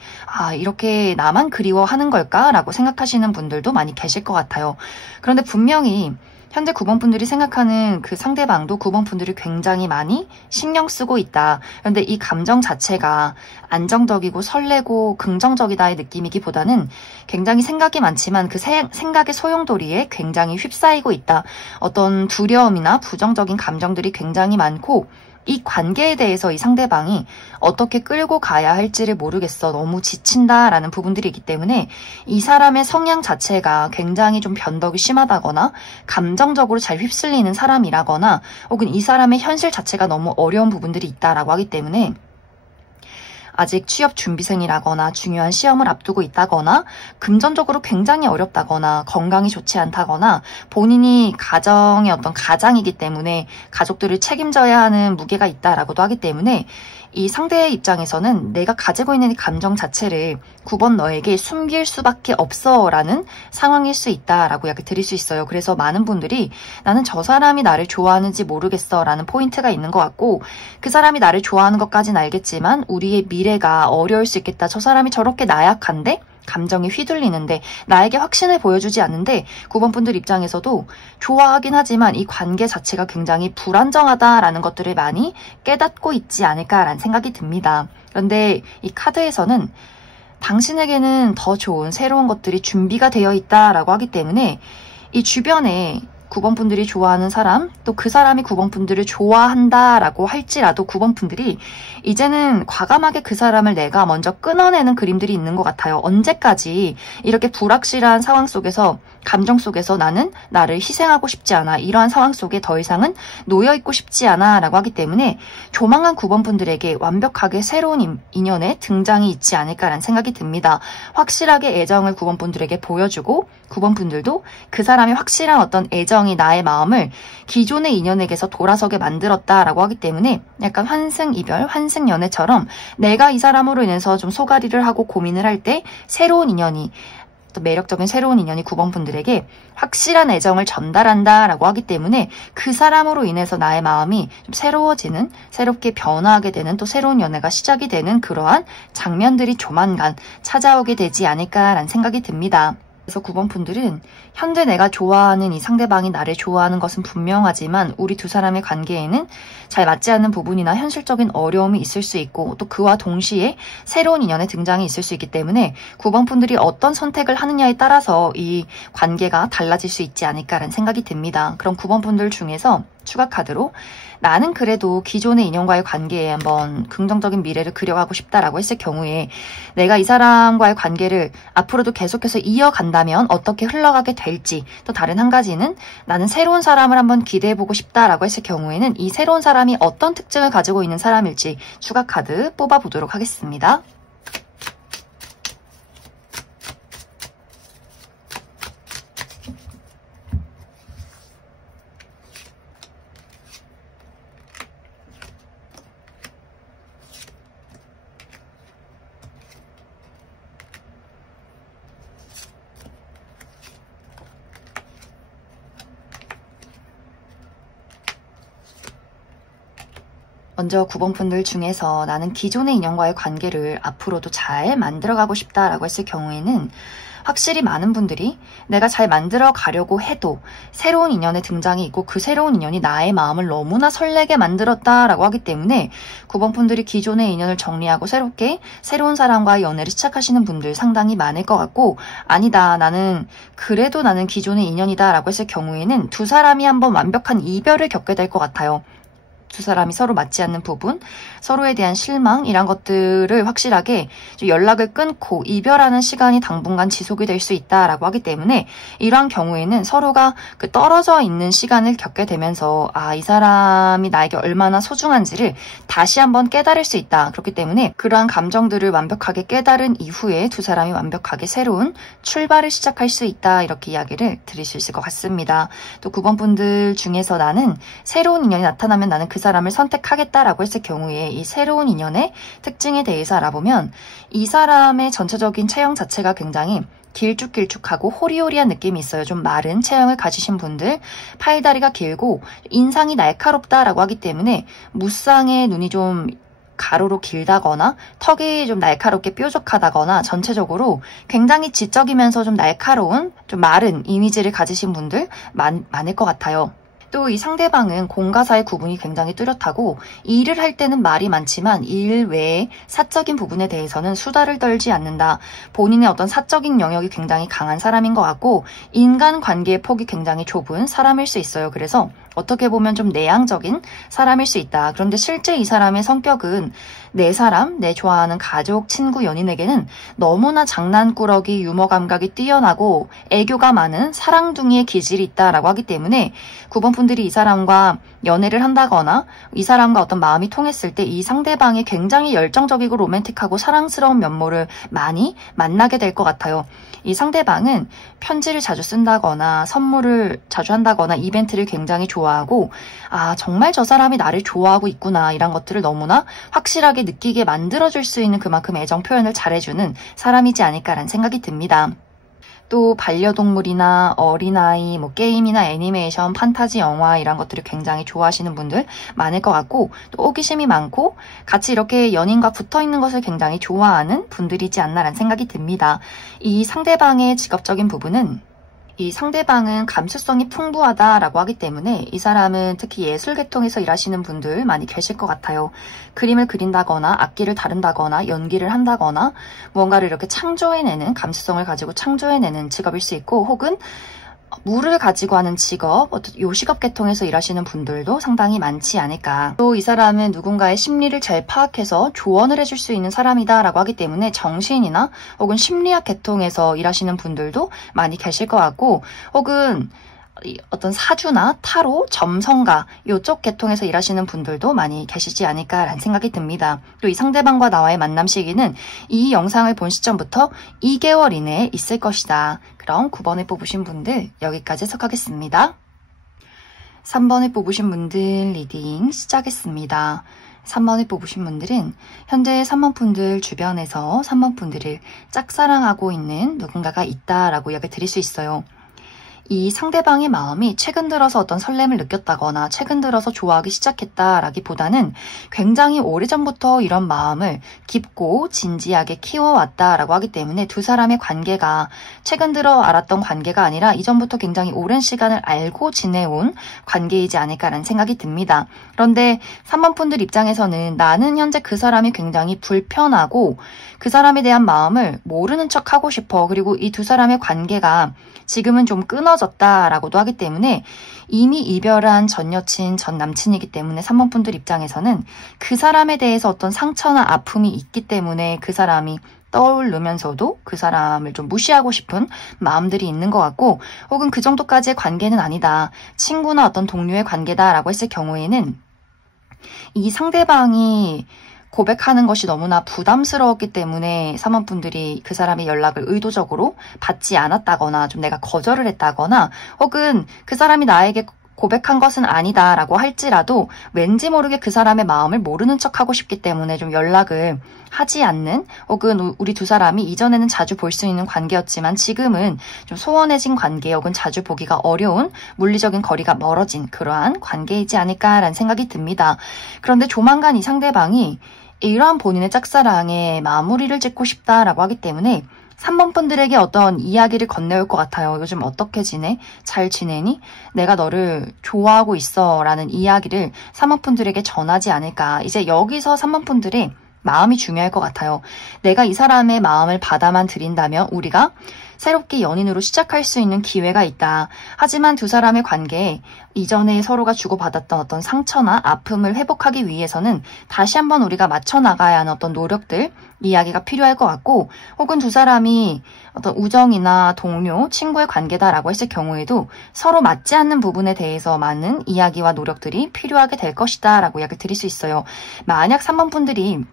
이렇게 나만 그리워하는 걸까? 라고 생각하시는 분들도 많이 계실 것 같아요. 그런데 분명히 현재 9번 분들이 생각하는 그 상대방도 9번 분들이 굉장히 많이 신경 쓰고 있다. 그런데 이 감정 자체가 안정적이고 설레고 긍정적이다의 느낌이기보다는 굉장히 생각이 많지만 그 생각의 소용돌이에 굉장히 휩싸이고 있다. 어떤 두려움이나 부정적인 감정들이 굉장히 많고 이 관계에 대해서 이 상대방이 어떻게 끌고 가야 할지를 모르겠어. 너무 지친다라는 부분들이 있기 때문에 이 사람의 성향 자체가 굉장히 좀 변덕이 심하다거나 감정적으로 잘 휩쓸리는 사람이라거나 혹은 이 사람의 현실 자체가 너무 어려운 부분들이 있다라고 하기 때문에 아직 취업 준비생이라거나 중요한 시험을 앞두고 있다거나 금전적으로 굉장히 어렵다거나 건강이 좋지 않다거나 본인이 가정의 어떤 가장이기 때문에 가족들을 책임져야 하는 무게가 있다라고도 하기 때문에 이 상대의 입장에서는 내가 가지고 있는 감정 자체를 9번 너에게 숨길 수밖에 없어 라는 상황일 수 있다라고 이야기 드릴 수 있어요. 그래서 많은 분들이 나는 저 사람이 나를 좋아하는지 모르겠어 라는 포인트가 있는 것 같고 그 사람이 나를 좋아하는 것까지는 알겠지만 우리의 미래가 어려울 수 있겠다. 저 사람이 저렇게 나약한데? 감정이 휘둘리는데 나에게 확신을 보여주지 않는데 9번 분들 입장에서도 좋아하긴 하지만 이 관계 자체가 굉장히 불안정하다라는 것들을 많이 깨닫고 있지 않을까라는 생각이 듭니다. 그런데 이 카드에서는 당신에게는 더 좋은 새로운 것들이 준비가 되어 있다라고 하기 때문에 이 주변에 9번 분들이 좋아하는 사람, 또 그 사람이 9번 분들을 좋아한다라고 할지라도 9번 분들이 이제는 과감하게 그 사람을 내가 먼저 끊어내는 그림들이 있는 것 같아요. 언제까지 이렇게 불확실한 상황 속에서 감정 속에서 나는 나를 희생하고 싶지 않아. 이러한 상황 속에 더 이상은 놓여있고 싶지 않아 라고 하기 때문에 조만간 9번 분들에게 완벽하게 새로운 인연의 등장이 있지 않을까라는 생각이 듭니다. 확실하게 애정을 9번 분들에게 보여주고 9번 분들도 그 사람이 확실한 어떤 애정이 나의 마음을 기존의 인연에게서 돌아서게 만들었다라고 하기 때문에 약간 환승이별, 환승연애처럼 내가 이 사람으로 인해서 좀 소가리를 하고 고민을 할 때 새로운 인연이 또 매력적인 새로운 인연이 9번 분들에게 확실한 애정을 전달한다라고 하기 때문에 그 사람으로 인해서 나의 마음이 좀 새로워지는, 새롭게 변화하게 되는 또 새로운 연애가 시작이 되는 그러한 장면들이 조만간 찾아오게 되지 않을까라는 생각이 듭니다. 그래서 9번 분들은 현재 내가 좋아하는 이 상대방이 나를 좋아하는 것은 분명하지만 우리 두 사람의 관계에는 잘 맞지 않는 부분이나 현실적인 어려움이 있을 수 있고 또 그와 동시에 새로운 인연의 등장이 있을 수 있기 때문에 9번 분들이 어떤 선택을 하느냐에 따라서 이 관계가 달라질 수 있지 않을까라는 생각이 듭니다. 그럼 9번 분들 중에서 추가 카드로 나는 그래도 기존의 인연과의 관계에 한번 긍정적인 미래를 그려가고 싶다라고 했을 경우에 내가 이 사람과의 관계를 앞으로도 계속해서 이어간다면 어떻게 흘러가게 될지, 또 다른 한 가지는 나는 새로운 사람을 한번 기대해보고 싶다라고 했을 경우에는 이 새로운 사람이 어떤 특징을 가지고 있는 사람일지 추가 카드 뽑아보도록 하겠습니다. 먼저 9번 분들 중에서 나는 기존의 인연과의 관계를 앞으로도 잘 만들어가고 싶다라고 했을 경우에는 확실히 많은 분들이 내가 잘 만들어 가려고 해도 새로운 인연의 등장이 있고 그 새로운 인연이 나의 마음을 너무나 설레게 만들었다라고 하기 때문에 9번 분들이 기존의 인연을 정리하고 새롭게 새로운 사람과의 연애를 시작하시는 분들 상당히 많을 것 같고, 아니다, 그래도 나는 기존의 인연이다 라고 했을 경우에는 두 사람이 한번 완벽한 이별을 겪게 될 것 같아요. 두 사람이 서로 맞지 않는 부분, 서로에 대한 실망 이런 것들을 확실하게 좀 연락을 끊고 이별하는 시간이 당분간 지속이 될 수 있다라고 하기 때문에 이러한 경우에는 서로가 그 떨어져 있는 시간을 겪게 되면서 이 사람이 나에게 얼마나 소중한지를 다시 한번 깨달을 수 있다. 그렇기 때문에 그러한 감정들을 완벽하게 깨달은 이후에 두 사람이 완벽하게 새로운 출발을 시작할 수 있다. 이렇게 이야기를 드릴 수 있을 것 같습니다. 또 9번 분들 중에서 나는 새로운 인연이 나타나면 나는 그 사람을 선택하겠다라고 했을 경우에 이 새로운 인연의 특징에 대해서 알아보면 이 사람의 전체적인 체형 자체가 굉장히 길쭉길쭉하고 호리호리한 느낌이 있어요. 좀 마른 체형을 가지신 분들, 팔다리가 길고 인상이 날카롭다라고 하기 때문에 무쌍의 눈이 좀 가로로 길다거나 턱이 좀 날카롭게 뾰족하다거나 전체적으로 굉장히 지적이면서 좀 날카로운 좀 마른 이미지를 가지신 분들 많을 것 같아요. 또 이 상대방은 공과 사의 구분이 굉장히 뚜렷하고 일을 할 때는 말이 많지만 일 외에 사적인 부분에 대해서는 수다를 떨지 않는다. 본인의 어떤 사적인 영역이 굉장히 강한 사람인 것 같고 인간관계의 폭이 굉장히 좁은 사람일 수 있어요. 그래서 어떻게 보면 좀 내향적인 사람일 수 있다. 그런데 실제 이 사람의 성격은 내 사람, 내 좋아하는 가족, 친구, 연인에게는 너무나 장난꾸러기, 유머 감각이 뛰어나고 애교가 많은 사랑둥이의 기질이 있다라고 하기 때문에 9번 분들이 이 사람과 연애를 한다거나 이 사람과 어떤 마음이 통했을 때 이 상대방이 굉장히 열정적이고 로맨틱하고 사랑스러운 면모를 많이 만나게 될 것 같아요. 이 상대방은 편지를 자주 쓴다거나 선물을 자주 한다거나 이벤트를 굉장히 좋아하고 정말 저 사람이 나를 좋아하고 있구나 이런 것들을 너무나 확실하게 느끼게 만들어줄 수 있는 그만큼 애정 표현을 잘해주는 사람이지 않을까라는 생각이 듭니다. 또 반려동물이나 어린아이, 게임이나 애니메이션, 판타지 영화 이런 것들을 굉장히 좋아하시는 분들 많을 것 같고 또 호기심이 많고 같이 이렇게 연인과 붙어있는 것을 굉장히 좋아하는 분들이지 않나라는 생각이 듭니다. 이 상대방의 직업적인 부분은 이 상대방은 감수성이 풍부하다라고 하기 때문에 이 사람은 특히 예술 계통에서 일하시는 분들 많이 계실 것 같아요. 그림을 그린다거나 악기를 다룬다거나 연기를 한다거나 무언가를 이렇게 창조해내는 감수성을 가지고 창조해내는 직업일 수 있고 혹은 물을 가지고 하는 직업, 요식업 계통에서 일하시는 분들도 상당히 많지 않을까. 또 이 사람은 누군가의 심리를 잘 파악해서 조언을 해줄 수 있는 사람이다 라고 하기 때문에 정신이나 혹은 심리학 계통에서 일하시는 분들도 많이 계실 것 같고 혹은 어떤 사주나 타로, 점성가 이쪽 계통에서 일하시는 분들도 많이 계시지 않을까라는 생각이 듭니다. 또 이 상대방과 나와의 만남 시기는 이 영상을 본 시점부터 2개월 이내에 있을 것이다. 그럼 9번을 뽑으신 분들 여기까지 해석하겠습니다. 3번을 뽑으신 분들 리딩 시작했습니다. 3번을 뽑으신 분들은 현재 3번 분들 주변에서 3번 분들을 짝사랑하고 있는 누군가가 있다라고 이야기 드릴 수 있어요. 이 상대방의 마음이 최근 들어서 어떤 설렘을 느꼈다거나 최근 들어서 좋아하기 시작했다라기보다는 굉장히 오래전부터 이런 마음을 깊고 진지하게 키워왔다라고 하기 때문에 두 사람의 관계가 최근 들어 알았던 관계가 아니라 이전부터 굉장히 오랜 시간을 알고 지내온 관계이지 않을까라는 생각이 듭니다. 그런데 3번 분들 입장에서는 나는 현재 그 사람이 굉장히 불편하고 그 사람에 대한 마음을 모르는 척 하고 싶어. 그리고 이 두 사람의 관계가 지금은 좀 끊어졌다라고도 하기 때문에 이미 이별한 전 여친, 전 남친이기 때문에 3번 분들 입장에서는 그 사람에 대해서 어떤 상처나 아픔이 있기 때문에 그 사람이 떠오르면서도 그 사람을 좀 무시하고 싶은 마음들이 있는 것 같고, 혹은 그 정도까지의 관계는 아니다, 친구나 어떤 동료의 관계다라고 했을 경우에는 이 상대방이 고백하는 것이 너무나 부담스러웠기 때문에 3번 분들이 그 사람의 연락을 의도적으로 받지 않았다거나 좀 내가 거절을 했다거나, 혹은 그 사람이 나에게 고백한 것은 아니다라고 할지라도 왠지 모르게 그 사람의 마음을 모르는 척하고 싶기 때문에 좀 연락을 하지 않는, 혹은 우리 두 사람이 이전에는 자주 볼 수 있는 관계였지만 지금은 좀 소원해진 관계, 혹은 자주 보기가 어려운 물리적인 거리가 멀어진 그러한 관계이지 않을까라는 생각이 듭니다. 그런데 조만간 이 상대방이 이러한 본인의 짝사랑에 마무리를 짓고 싶다라고 하기 때문에 3번 분들에게 어떤 이야기를 건네올 것 같아요. 요즘 어떻게 지내? 잘 지내니? 내가 너를 좋아하고 있어 라는 이야기를 3번 분들에게 전하지 않을까. 이제 여기서 3번 분들의 마음이 중요할 것 같아요. 내가 이 사람의 마음을 받아만 들인다면 우리가 새롭게 연인으로 시작할 수 있는 기회가 있다. 하지만 두 사람의 관계에 이전에 서로가 주고받았던 어떤 상처나 아픔을 회복하기 위해서는 다시 한번 우리가 맞춰 나가야 하는 어떤 노력들, 이야기가 필요할 것 같고, 혹은 두 사람이 어떤 우정이나 동료, 친구의 관계다라고 했을 경우에도 서로 맞지 않는 부분에 대해서 많은 이야기와 노력들이 필요하게 될 것이다 라고 이야기 드릴 수 있어요. 만약 3번 분들이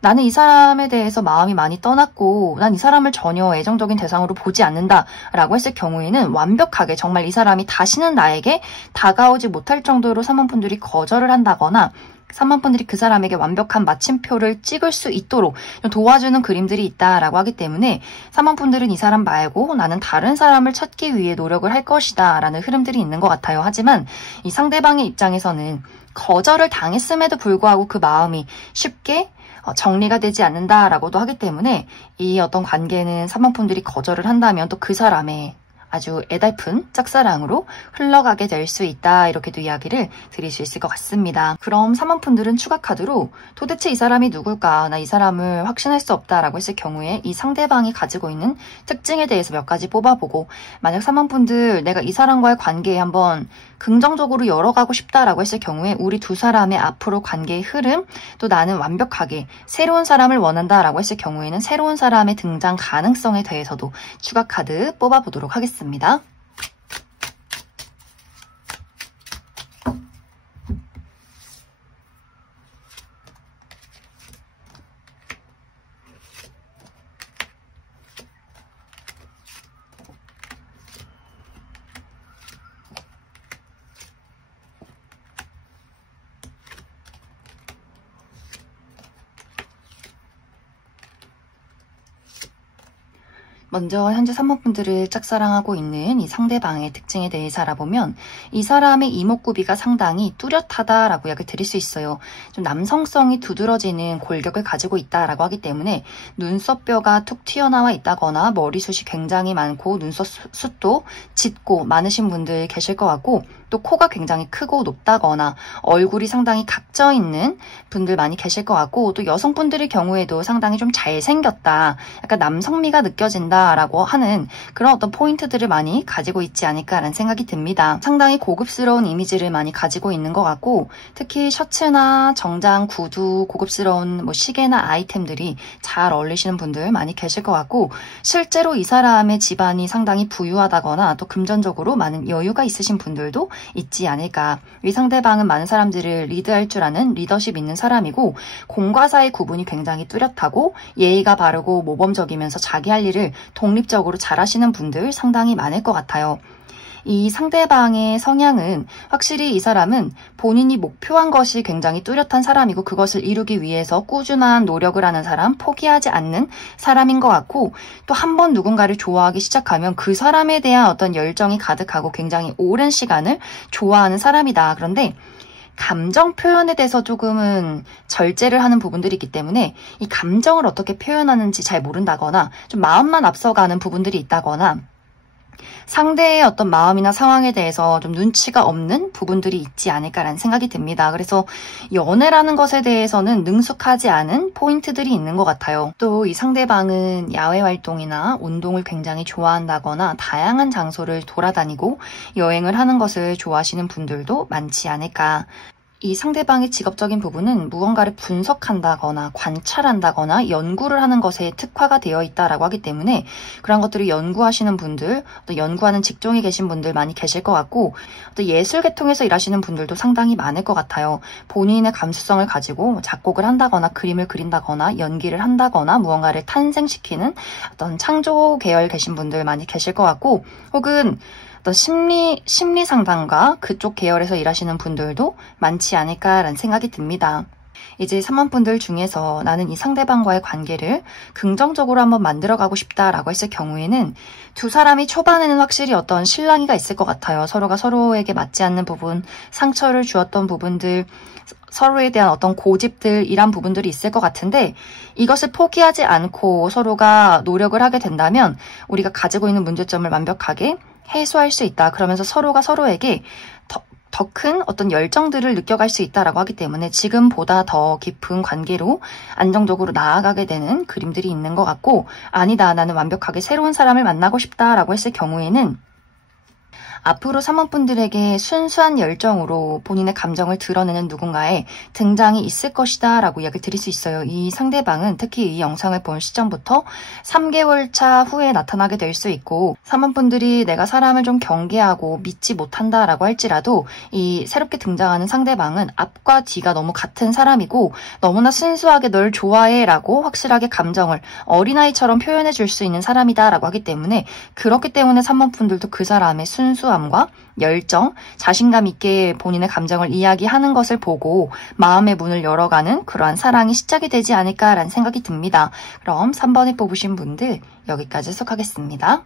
나는 이 사람에 대해서 마음이 많이 떠났고 난 이 사람을 전혀 애정적인 대상으로 보지 않는다 라고 했을 경우에는 완벽하게 정말 이 사람이 다시는 나에게 다가오지 못할 정도로 3번 분들이 거절을 한다거나 3번 분들이 그 사람에게 완벽한 마침표를 찍을 수 있도록 도와주는 그림들이 있다라고 하기 때문에 3번 분들은 이 사람 말고 나는 다른 사람을 찾기 위해 노력을 할 것이다 라는 흐름들이 있는 것 같아요. 하지만 이 상대방의 입장에서는 거절을 당했음에도 불구하고 그 마음이 쉽게 정리가 되지 않는다라고도 하기 때문에 이 어떤 관계는 3번 분들이 거절을 한다면 또 그 사람의 아주 애달픈 짝사랑으로 흘러가게 될 수 있다, 이렇게도 이야기를 드릴 수 있을 것 같습니다. 그럼 3번 분들은 추가 카드로 도대체 이 사람이 누굴까, 나 이 사람을 확신할 수 없다라고 했을 경우에 이 상대방이 가지고 있는 특징에 대해서 몇 가지 뽑아보고, 만약 3번 분들 내가 이 사람과의 관계에 한번 긍정적으로 열어가고 싶다라고 했을 경우에 우리 두 사람의 앞으로 관계의 흐름, 또 나는 완벽하게 새로운 사람을 원한다라고 했을 경우에는 새로운 사람의 등장 가능성에 대해서도 추가 카드 뽑아보도록 하겠습니다. 먼저 현재 3번 분들을 짝사랑하고 있는 이 상대방의 특징에 대해서 알아보면 이 사람의 이목구비가 상당히 뚜렷하다라고 이야기를 드릴 수 있어요. 좀 남성성이 두드러지는 골격을 가지고 있다라고 하기 때문에 눈썹뼈가 툭 튀어나와 있다거나 머리숱이 굉장히 많고 눈썹숱도 짙고 많으신 분들 계실 것 같고, 또 코가 굉장히 크고 높다거나 얼굴이 상당히 각져 있는 분들 많이 계실 것 같고, 또 여성분들의 경우에도 상당히 좀 잘생겼다, 약간 남성미가 느껴진다라고 하는 그런 어떤 포인트들을 많이 가지고 있지 않을까라는 생각이 듭니다. 상당히 고급스러운 이미지를 많이 가지고 있는 것 같고, 특히 셔츠나 정장, 구두, 고급스러운 뭐 시계나 아이템들이 잘 어울리시는 분들 많이 계실 것 같고, 실제로 이 사람의 집안이 상당히 부유하다거나 또 금전적으로 많은 여유가 있으신 분들도 있지 않을까. 이 상대방은 많은 사람들을 리드할 줄 아는 리더십 있는 사람이고, 공과 사의 구분이 굉장히 뚜렷하고 예의가 바르고 모범적이면서 자기 할 일을 독립적으로 잘하시는 분들 상당히 많을 것 같아요. 이 상대방의 성향은 확실히 이 사람은 본인이 목표한 것이 굉장히 뚜렷한 사람이고 그것을 이루기 위해서 꾸준한 노력을 하는 사람, 포기하지 않는 사람인 것 같고 또 한 번 누군가를 좋아하기 시작하면 그 사람에 대한 어떤 열정이 가득하고 굉장히 오랜 시간을 좋아하는 사람이다. 그런데 감정 표현에 대해서 조금은 절제를 하는 부분들이 있기 때문에 이 감정을 어떻게 표현하는지 잘 모른다거나 좀 마음만 앞서가는 부분들이 있다거나 상대의 어떤 마음이나 상황에 대해서 좀 눈치가 없는 부분들이 있지 않을까라는 생각이 듭니다. 그래서 연애라는 것에 대해서는 능숙하지 않은 포인트들이 있는 것 같아요. 또 이 상대방은 야외 활동이나 운동을 굉장히 좋아한다거나 다양한 장소를 돌아다니고 여행을 하는 것을 좋아하시는 분들도 많지 않을까. 이 상대방의 직업적인 부분은 무언가를 분석한다거나 관찰한다거나 연구를 하는 것에 특화가 되어 있다라고 하기 때문에 그런 것들을 연구하시는 분들, 또 연구하는 직종에 계신 분들 많이 계실 것 같고 또 예술 계통에서 일하시는 분들도 상당히 많을 것 같아요. 본인의 감수성을 가지고 작곡을 한다거나 그림을 그린다거나 연기를 한다거나 무언가를 탄생시키는 어떤 창조 계열 계신 분들 많이 계실 것 같고 혹은 또 심리 상담가 그쪽 계열에서 일하시는 분들도 많지 않을까라는 생각이 듭니다. 이제 3번 분들 중에서 나는 이 상대방과의 관계를 긍정적으로 한번 만들어가고 싶다라고 했을 경우에는 두 사람이 초반에는 확실히 어떤 실랑이가 있을 것 같아요. 서로가 서로에게 맞지 않는 부분, 상처를 주었던 부분들, 서로에 대한 어떤 고집들 이런 부분들이 있을 것 같은데 이것을 포기하지 않고 서로가 노력을 하게 된다면 우리가 가지고 있는 문제점을 완벽하게 해소할 수 있다. 그러면서 서로가 서로에게 더 큰 어떤 열정들을 느껴갈 수 있다라고 하기 때문에 지금보다 더 깊은 관계로 안정적으로 나아가게 되는 그림들이 있는 것 같고 아니다. 나는 완벽하게 새로운 사람을 만나고 싶다라고 했을 경우에는 앞으로 3번 분들에게 순수한 열정으로 본인의 감정을 드러내는 누군가의 등장이 있을 것이다 라고 이야기를 드릴 수 있어요. 이 상대방은 특히 이 영상을 본 시점부터 3개월 차 후에 나타나게 될 수 있고 3번 분들이 내가 사람을 좀 경계하고 믿지 못한다 라고 할지라도 이 새롭게 등장하는 상대방은 앞과 뒤가 너무 같은 사람이고 너무나 순수하게 널 좋아해 라고 확실하게 감정을 어린아이처럼 표현해 줄 수 있는 사람이다 라고 하기 때문에 그렇기 때문에 3번 분들도 그 사람의 순수함과 열정, 자신감 있게 본인의 감정을 이야기하는 것을 보고 마음의 문을 열어가는 그러한 사랑이 시작이 되지 않을까라는 생각이 듭니다. 그럼 3번에 뽑으신 분들 여기까지 해석하겠습니다.